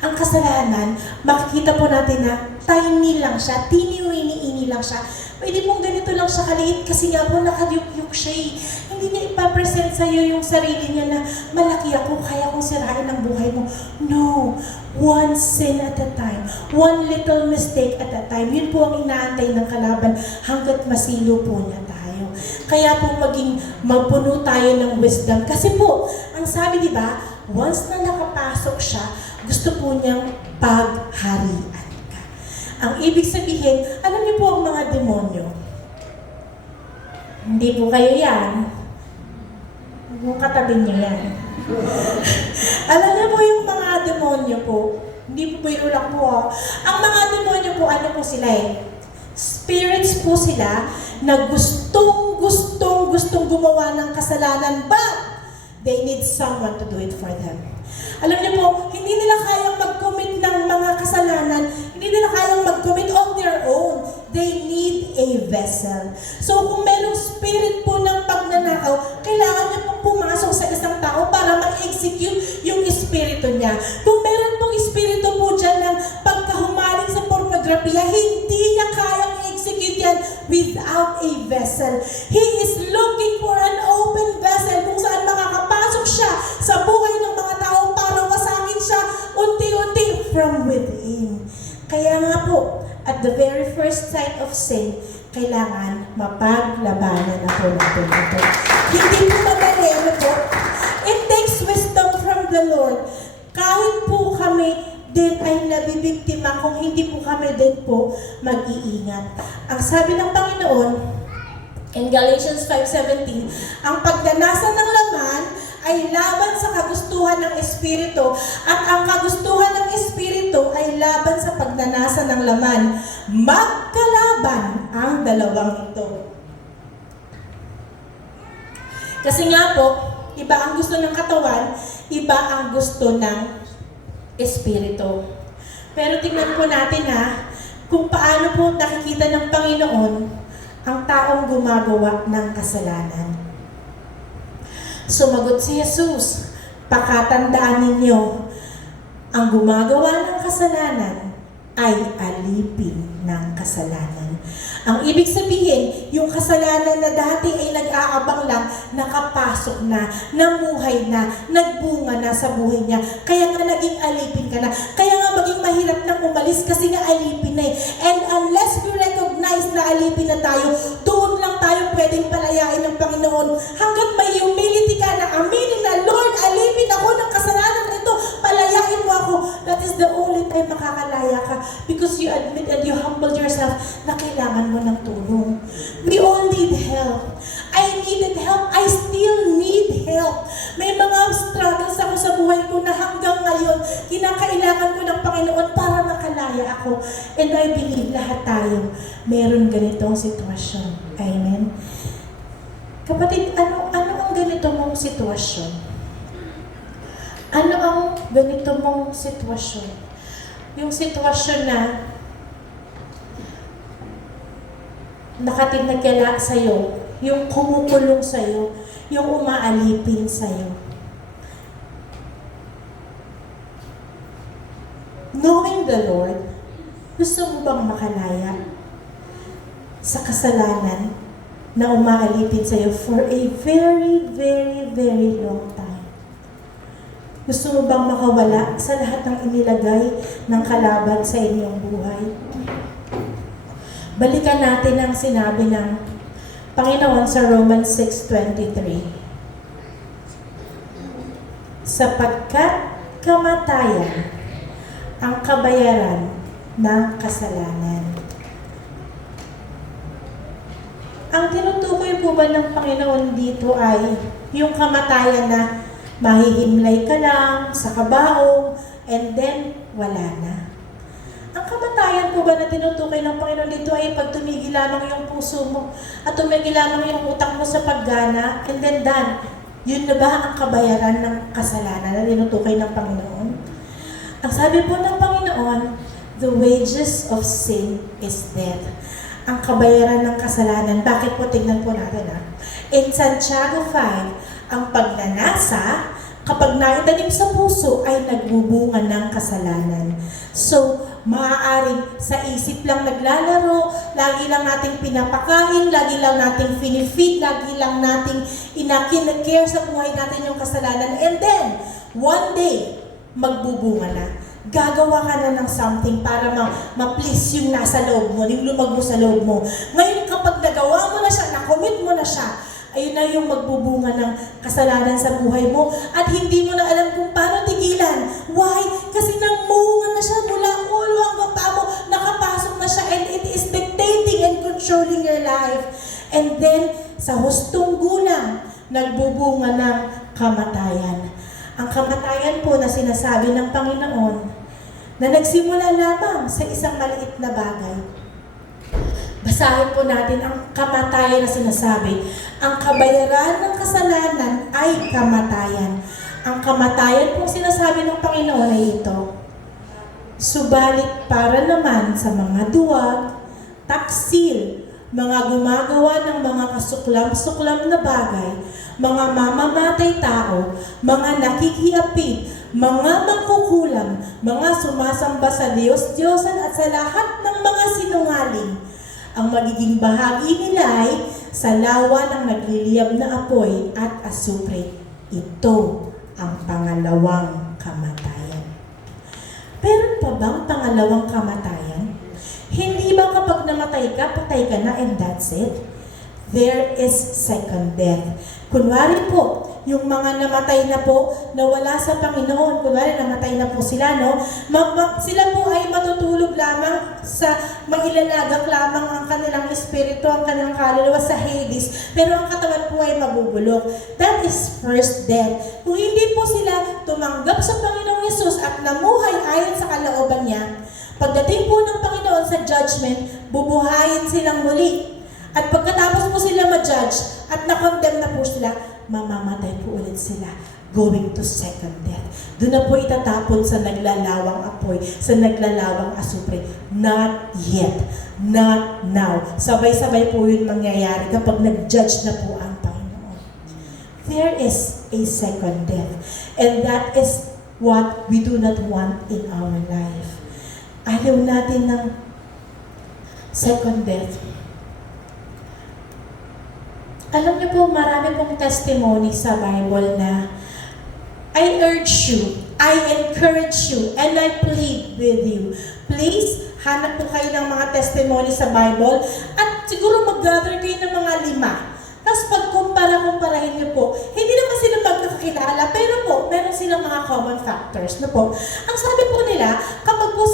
Ang kasalanan, makikita po natin na tiny lang siya, tini-wini-ini lang siya. Pwede pong ganito lang siya kaliit kasi nga po nakayuk-yuk siya eh. Hindi niya ipapresent sa'yo yung sarili niya na malaki ako, kaya kong sirain ang buhay mo. No. One sin at a time. One little mistake at a time. Yun po ang inaantay ng kalaban hanggat masilo po niya tayo. Kaya po magpuno tayo ng wisdom. Kasi po, ang sabi di ba, once na nakapasok siya, gusto po niyang pagharian ka. Ang ibig sabihin, alam niyo po ang mga demonyo. Hindi po kayo yan. Yung katabi niyo yan. Alam niyo po yung mga demonyo po. Hindi po biro lang po. Ang mga demonyo po, ano po sila eh? Spirits po sila na gustong gumawa ng kasalanan, but they need someone to do it for them. Alam niyo po, hindi nila kayang mag-commit ng mga kasalanan, hindi nila kayang mag-commit on their own. They need a vessel. So kung merong spirit po ng pagnanakaw, kailangan niya pong pumasok sa isang tao para ma-execute yung espiritu niya. Kung meron pong espiritu po dyan ng pagkahumaling sa pornografiya, hindi niya kayang execute yan without a vessel. He is looking for an open vessel kung saan makakapasok siya sa buhay ng mga tao para wasakin siya unti-unti from within. Kaya nga po, at the very first sight of sin, kailangan mapaglabanan na po natin ito. Hindi po madali, ano po? It takes wisdom from the Lord. Kahit po kami din ay nabibiktima kung hindi po kami din po mag-iingat. Ang sabi ng Panginoon, in Galatians 5:17, ang pagdanasan ng laman ay laban sa kagustuhan ng Espiritu at ang kagustuhan ng Espiritu ay laban sa pagdanasan ng laman. Magkalaban ang dalawang ito. Kasi nga po, iba ang gusto ng katawan, iba ang gusto ng Espiritu. Pero tingnan po natin kung paano po nakikita ng Panginoon ang taong gumagawa ng kasalanan. Sumagot si Jesus, pakatandaan ninyo, Ang gumagawa ng kasalanan ay alipin ng kasalanan. Ang ibig sabihin, yung kasalanan na dati ay nag-aabang lang, nakapasok na, namuhay na, nagbunga na sa buhay niya. Kaya nga naging alipin ka na. Kaya nga maging mahirap nang umalis kasi nga alipin na eh. And unless we recognize na alipin na tayo, doon lang tayo pwedeng palayain ng Panginoon. Hanggat may humility ka na aminin na, Lord, alipin ako ng kasalanan nito, palayain mo ako. That is the only time makakalaya ka because you admit and you humble yourself na kailangan mo ng tulong. We all need help. I needed help. I still need help. May mga struggles ako sa buhay ko na hanggang ngayon, kinakailangan ko ng Panginoon para makalaya ako. And I believe lahat tayo meron ganitong sitwasyon. Amen? Kapatid, ano ang ganito mong sitwasyon? Ano ang ganito mong sitwasyon? Yung sitwasyon na nakatinagala sa'yo, yung kumukulong sa'yo, yung umaalipin sa'yo. Knowing the Lord, gusto mo bang makalaya sa kasalanan na umaalipin sa'yo for a very, very, very long time? Gusto mo bang makawala sa lahat ng inilagay ng kalaban sa inyong buhay? Balikan natin ang sinabi ng Panginoon sa Romans 6:23. Sapagkat kamatayan ang kabayaran ng kasalanan. Ang tinutukoy po ba ng Panginoon dito ay yung kamatayan na mahihimlay ka lang sa kabaong and then wala na. Ang kamatayan po ba na tinutukoy ng Panginoon dito ay pag tumigil lamang yung puso mo at tumigil lamang yung utak mo sa paggana and then done. Yun na ba ang kabayaran ng kasalanan na tinutukoy ng Panginoon? Ang sabi po ng Panginoon, the wages of sin is death. Ang kabayaran ng kasalanan. Bakit po? Tingnan po natin In Santiago 5, ang pagnanasa, kapag naitanim sa puso, ay nagbubunga ng kasalanan. So, maaaring sa isip lang naglalaro, lagi lang nating pinapakain, lagi lang nating finifeed, lagi lang nating inakin-care sa buhay natin yung kasalanan. And then, one day, magbubunga na. Gagawa ka na ng something para ma-please yung nasa loob mo, yung lumag mo sa loob mo. Ngayon, kapag nagawa mo na siya, na-commit mo na siya, ayun na yung magbubunga ng kasalanan sa buhay mo at hindi mo na alam kung paano tigilan. Why? Kasi namunga na siya mula ulo hanggang paa mo, nakapasok na siya and it is dictating and controlling your life. And then, sa hustong gulang, nagbubunga ng kamatayan. Ang kamatayan po na sinasabi ng Panginoon na nagsimula lamang sa isang maliit na bagay. Basahin po natin ang kamatayan na sinasabi. Ang kabayaran ng kasalanan ay kamatayan. Ang kamatayan po sinasabi ng Panginoon ay ito. Subalit para naman sa mga duwag, taksil, mga gumagawa ng mga kasuklam-suklam na bagay, mga mamamatay tao, mga nakikiapid, mga mangkukulam, mga sumasamba sa Diyos-Diyosan at sa lahat ng mga sinungaling. Ang magiging bahagi nila ay sa lawa ng nagliliyab na apoy at asupre. Ito ang pangalawang kamatayan. Pero pa bang pangalawang kamatayan? Hindi ba kapag namatay ka, patay ka na and that's it? There is second death. Kunwari po, yung mga namatay na po, nawala sa Panginoon, kunwari namatay na po sila, no? Sila po ay matutulog lamang sa, mailalagak lamang ang kanilang espiritu, ang kanilang kaluluwa sa Hades, pero ang katawan po ay mabubulok. That is first death. Kung hindi po sila tumanggap sa Panginoong Yesus at namuhay ayon sa kalooban niya, pagdating po ng Panginoon sa judgment, bubuhayin silang muli. At pagkatapos po sila ma-judge at na-condemn na po sila, mamamatay po ulit sila, going to second death. Doon na po itatapon sa naglalawang apoy, sa naglalawang asupre. Not yet. Not now. Sabay-sabay po yun mangyayari kapag nag-judge na po ang Panginoon. There is a second death. And that is what we do not want in our life. Ayaw natin ng second death. Alam niyo po, marami pong testimony sa Bible na I urge you, I encourage you, and I plead with you. Please, hanap po kayo ng mga testimony sa Bible at siguro mag-gather kayo ng mga 5. Tapos pagkumpara-kumparahin niyo po, hindi naman sila magkakakilala, pero po, meron silang mga common factors na po. Ang sabi po nila, kapag po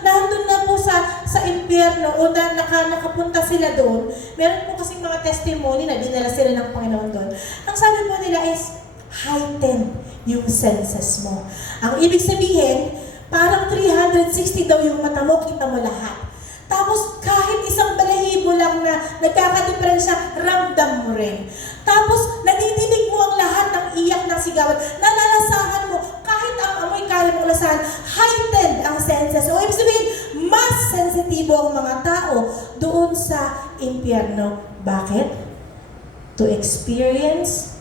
nandun na po sa impyerno o nakapunta sila doon, meron po kasing mga testimony na dinala sila ng Panginoon doon. Ang sabi po nila is, heighten yung senses mo. Ang ibig sabihin, parang 360 daw yung mata mo, kita mo lahat. Tapos kahit isang balahibo lang na nagkakadiferensya, ramdam mo rin. Tapos nadidinig mo ang lahat ng iyak ng sigawan, nalalasahan mo, kahit ang amoy kaya mong lasahan, heightened ang senses. O ibig sabihin, mas sensitibo ang mga tao doon sa impyerno. Bakit? To experience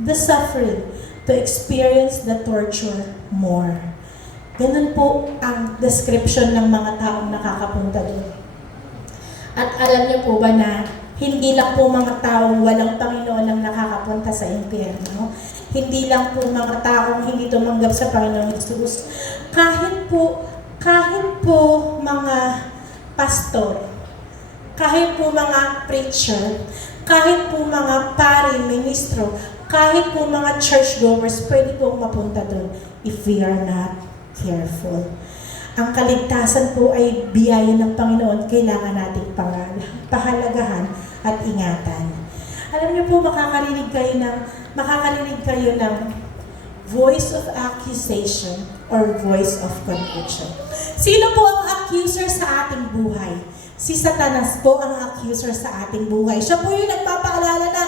the suffering, to experience the torture more. Ganun po ang description ng mga taong nakakapunta doon. At alam niyo po ba na hindi lang po mga taong walang Panginoon ang nakakapunta sa impyerno? Hindi lang po mga taong hindi tumanggap sa Panginoong Jesus. Kahit po mga pastor, kahit po mga preacher, kahit po mga pari, ministro, kahit po mga churchgoers, pwede pong mapunta doon if we are not careful. Ang kaligtasan po ay biyaya ng Panginoon, kailangan nating pahalagahan at ingatan. Alam niyo po, makakarinig kayo ng voice of accusation or voice of conviction. Sino po ang accuser sa ating buhay? Si Satanas po ang accuser sa ating buhay. Siya po yung nagpapaalala na,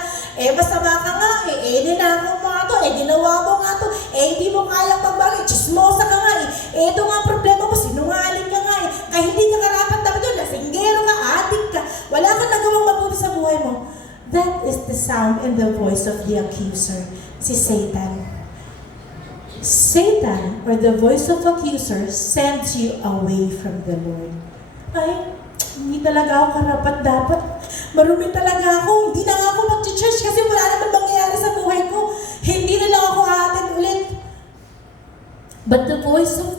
masama ka nga, ninakaw mo nga to, ginawa mo nga to, hindi mo kayang magbagay, chismosa ka nga, ito nga ang problema mo, sinungaling ka nga, kaya hindi ka karapat dapat doon, lasinggero ka, adik ka, wala kang nagawang mabuti sa buhay mo. That is the sound and the voice of the accuser, si Satan. Satan, or the voice of accuser, sends you away from the Lord. Ay, hindi talaga ako karapat-dapat. Marumi talaga ako. Hindi na nga ako mag-church kasi wala naman mangyayari sa buhay ko. Hindi na lang ako aatin ulit. But the voice of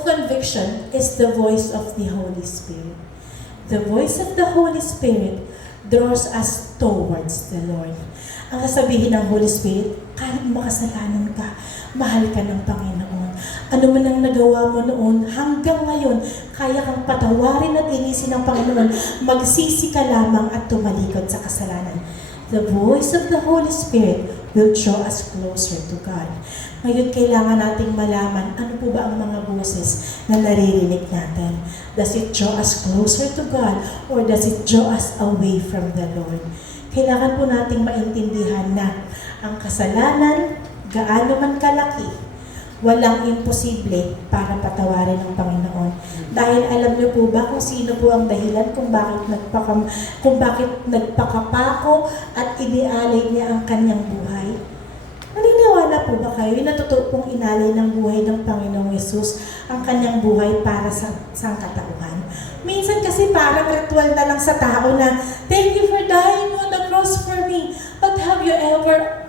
conviction is the voice of the Holy Spirit. The voice of the Holy Spirit draws us towards the Lord. Ang sasabihin ng Holy Spirit, kahit makasalanan ka, mahal ka ng Panginoon. Ano man ang nagawa mo noon, hanggang ngayon, kaya kang patawarin at inisin ng Panginoon, magsisi ka lamang at tumalikod sa kasalanan. The voice of the Holy Spirit will draw us closer to God. Ngayon, kailangan nating malaman, ano po ba ang mga boses na naririnig natin? Does it draw us closer to God or does it draw us away from the Lord? Kailangan po nating maintindihan na ang kasalanan, gaano man kalaki, walang imposible para patawarin ng Panginoon. Dahil alam niyo po ba kung sino po ang dahilan kung bakit nagpakapako at inialay niya ang kanyang buhay? Naniniwala po ba kayo na totoo pong inalay ng buhay ng Panginoong Yesus ang kanyang buhay para sa sangkatauhan? Minsan kasi parang ritual na lang sa tao na, thank you for dying on the cross for me. But have you ever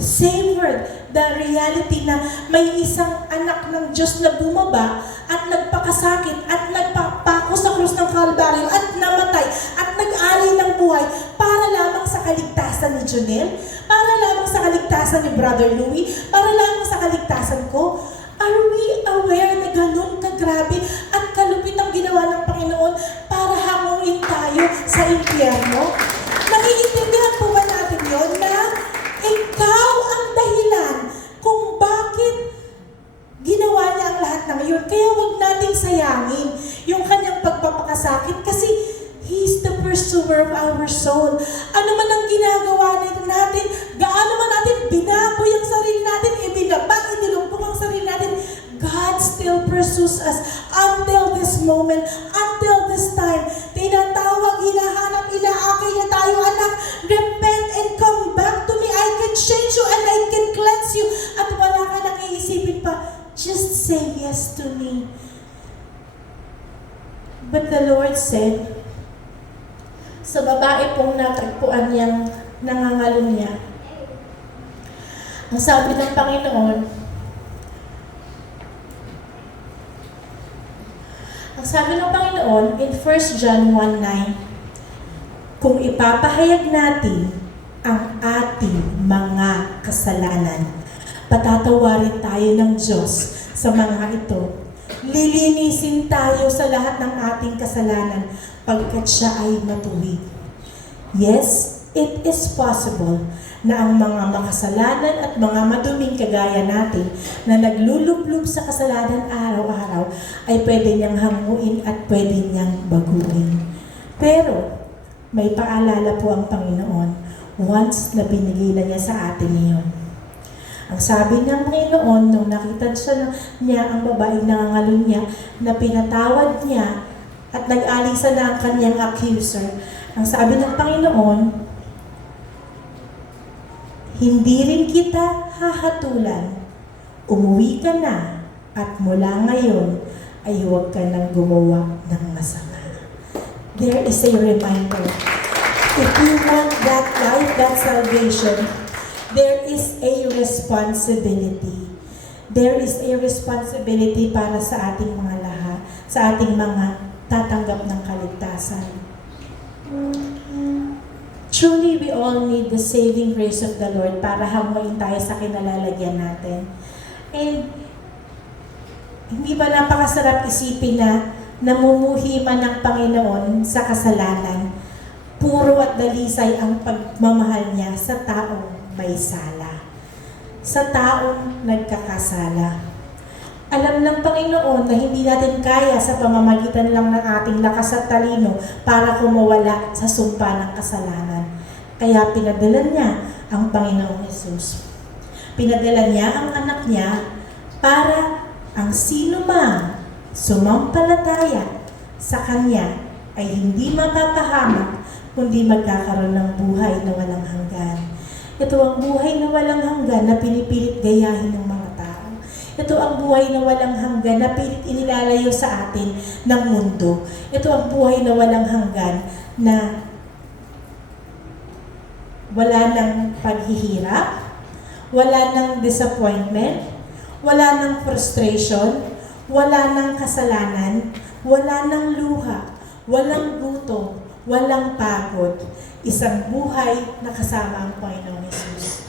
savored the reality na may isang anak ng Diyos na bumaba at nagpakasakit at nagpapako sa krus ng Kalbaryo at namatay at nag-alay ng buhay para lamang sa kaligtasan ni Jonel, para lamang sa kaligtasan ni Brother Louie, para lamang sa kaligtasan ko? Are we aware na ganun kagrabe at kalupit ang ginawa ng Panginoon para hanguin tayo sa impyerno? Naiintindihan po ba natin yun na ikaw ang dahilan kung bakit ginawa niya ang lahat ng iyon? Kaya huwag nating sayangin yung kanyang pagpapakasakit kasi He is the pursuer of our soul. Ano man ang ginagawa natin, gaano man natin binaboy ang sarili natin, ibinaba, inilumpok ang sarili natin, God still pursues us until this moment, until this time. Tinatawag, hinahanap, inaakay na tayo, anak, repent and come back to me. I can change you and I can cleanse you. At wala But the Lord said, sa babae pong natagpuan niyang nangangalunya, ang sabi ng Panginoon, in 1 John 1:9, kung ipapahayag natin ang ating mga kasalanan, patatawarin tayo ng Diyos sa mga ito. Lilinisin tayo sa lahat ng ating kasalanan pagkat siya ay matuwid. Yes, it is possible na ang mga makasalanan at mga maduming kagaya natin na naglulublob sa kasalanan araw-araw ay pwede niyang hanguin at pwede niyang baguhin. Pero may paalala po ang Panginoon once na binigay na niya sa atin iyon. Ang sabi ng Panginoon nung nakita niya ang babaeng nangangalunya na pinatawad niya at nag-alisa na ang kanyang accuser, ang sabi ng Panginoon, hindi rin kita hahatulan. Umuwi ka na at mula ngayon ay huwag ka nang gumawa ng masama. There is a reminder. If you want that life, that salvation, there is a responsibility. There is a responsibility para sa ating mga lahat, sa ating mga tatanggap ng kaligtasan. Truly, we all need the saving grace of the Lord para hanguin tayo sa kinalalagyan natin. And hindi ba napakasarap isipin na namumuhi man ng Panginoon sa kasalanan, puro at dalisay ang pagmamahal niya sa taong may sala, sa taong nagkakasala. Alam ng Panginoon na hindi natin kaya sa pamamagitan lang ng ating lakas at talino para kumawala sa sumpa ng kasalanan. Kaya pinadala niya ang Panginoong Hesus. Pinadala niya ang anak niya para ang sino mang sumampalataya sa Kanya ay hindi mapapahamak kundi magkakaroon ng buhay na walang hanggan. Ito ang buhay na walang hanggan na pinipilit gayahin ng mga tao. Ito ang buhay na walang hanggan na pilit inilalayo sa atin ng mundo. Ito ang buhay na walang hanggan na wala ng paghihirap, wala ng disappointment, wala ng frustration, wala ng kasalanan, wala ng luha, walang gutom, walang pagod. Isang buhay na kasama ang Panginoong Hesus.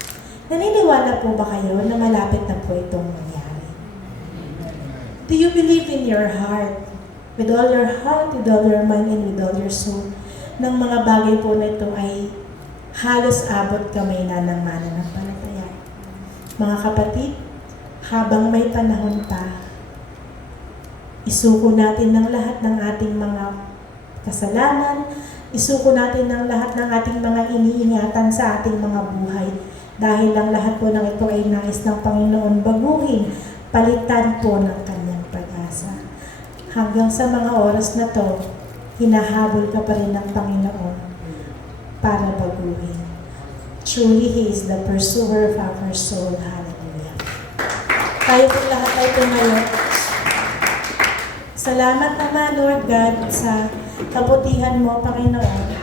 Naniniwala po ba kayo na malapit na po itong mangyari? Do you believe in your heart, with all your heart, with all your mind, and with all your soul, ng mga bagay po na ito ay halos abot kamay na ng mananampalataya? Mga kapatid, habang may panahon pa, isuko natin ng lahat ng ating mga kasalanan, isuko natin ng lahat ng ating mga iniingatan sa ating mga buhay. Dahil ang lahat po ng ito ay nais ng Panginoon baguhin, palitan po ng kanyang pag-asa. Hanggang sa mga oras na to, hinahabol ka pa rin ng Panginoon para baguhin. Truly, He is the pursuer of our soul. Hallelujah. Tayo po lahat ay tumayo. Salamat naman, Lord God, sa kabutihan mo, Panginoon.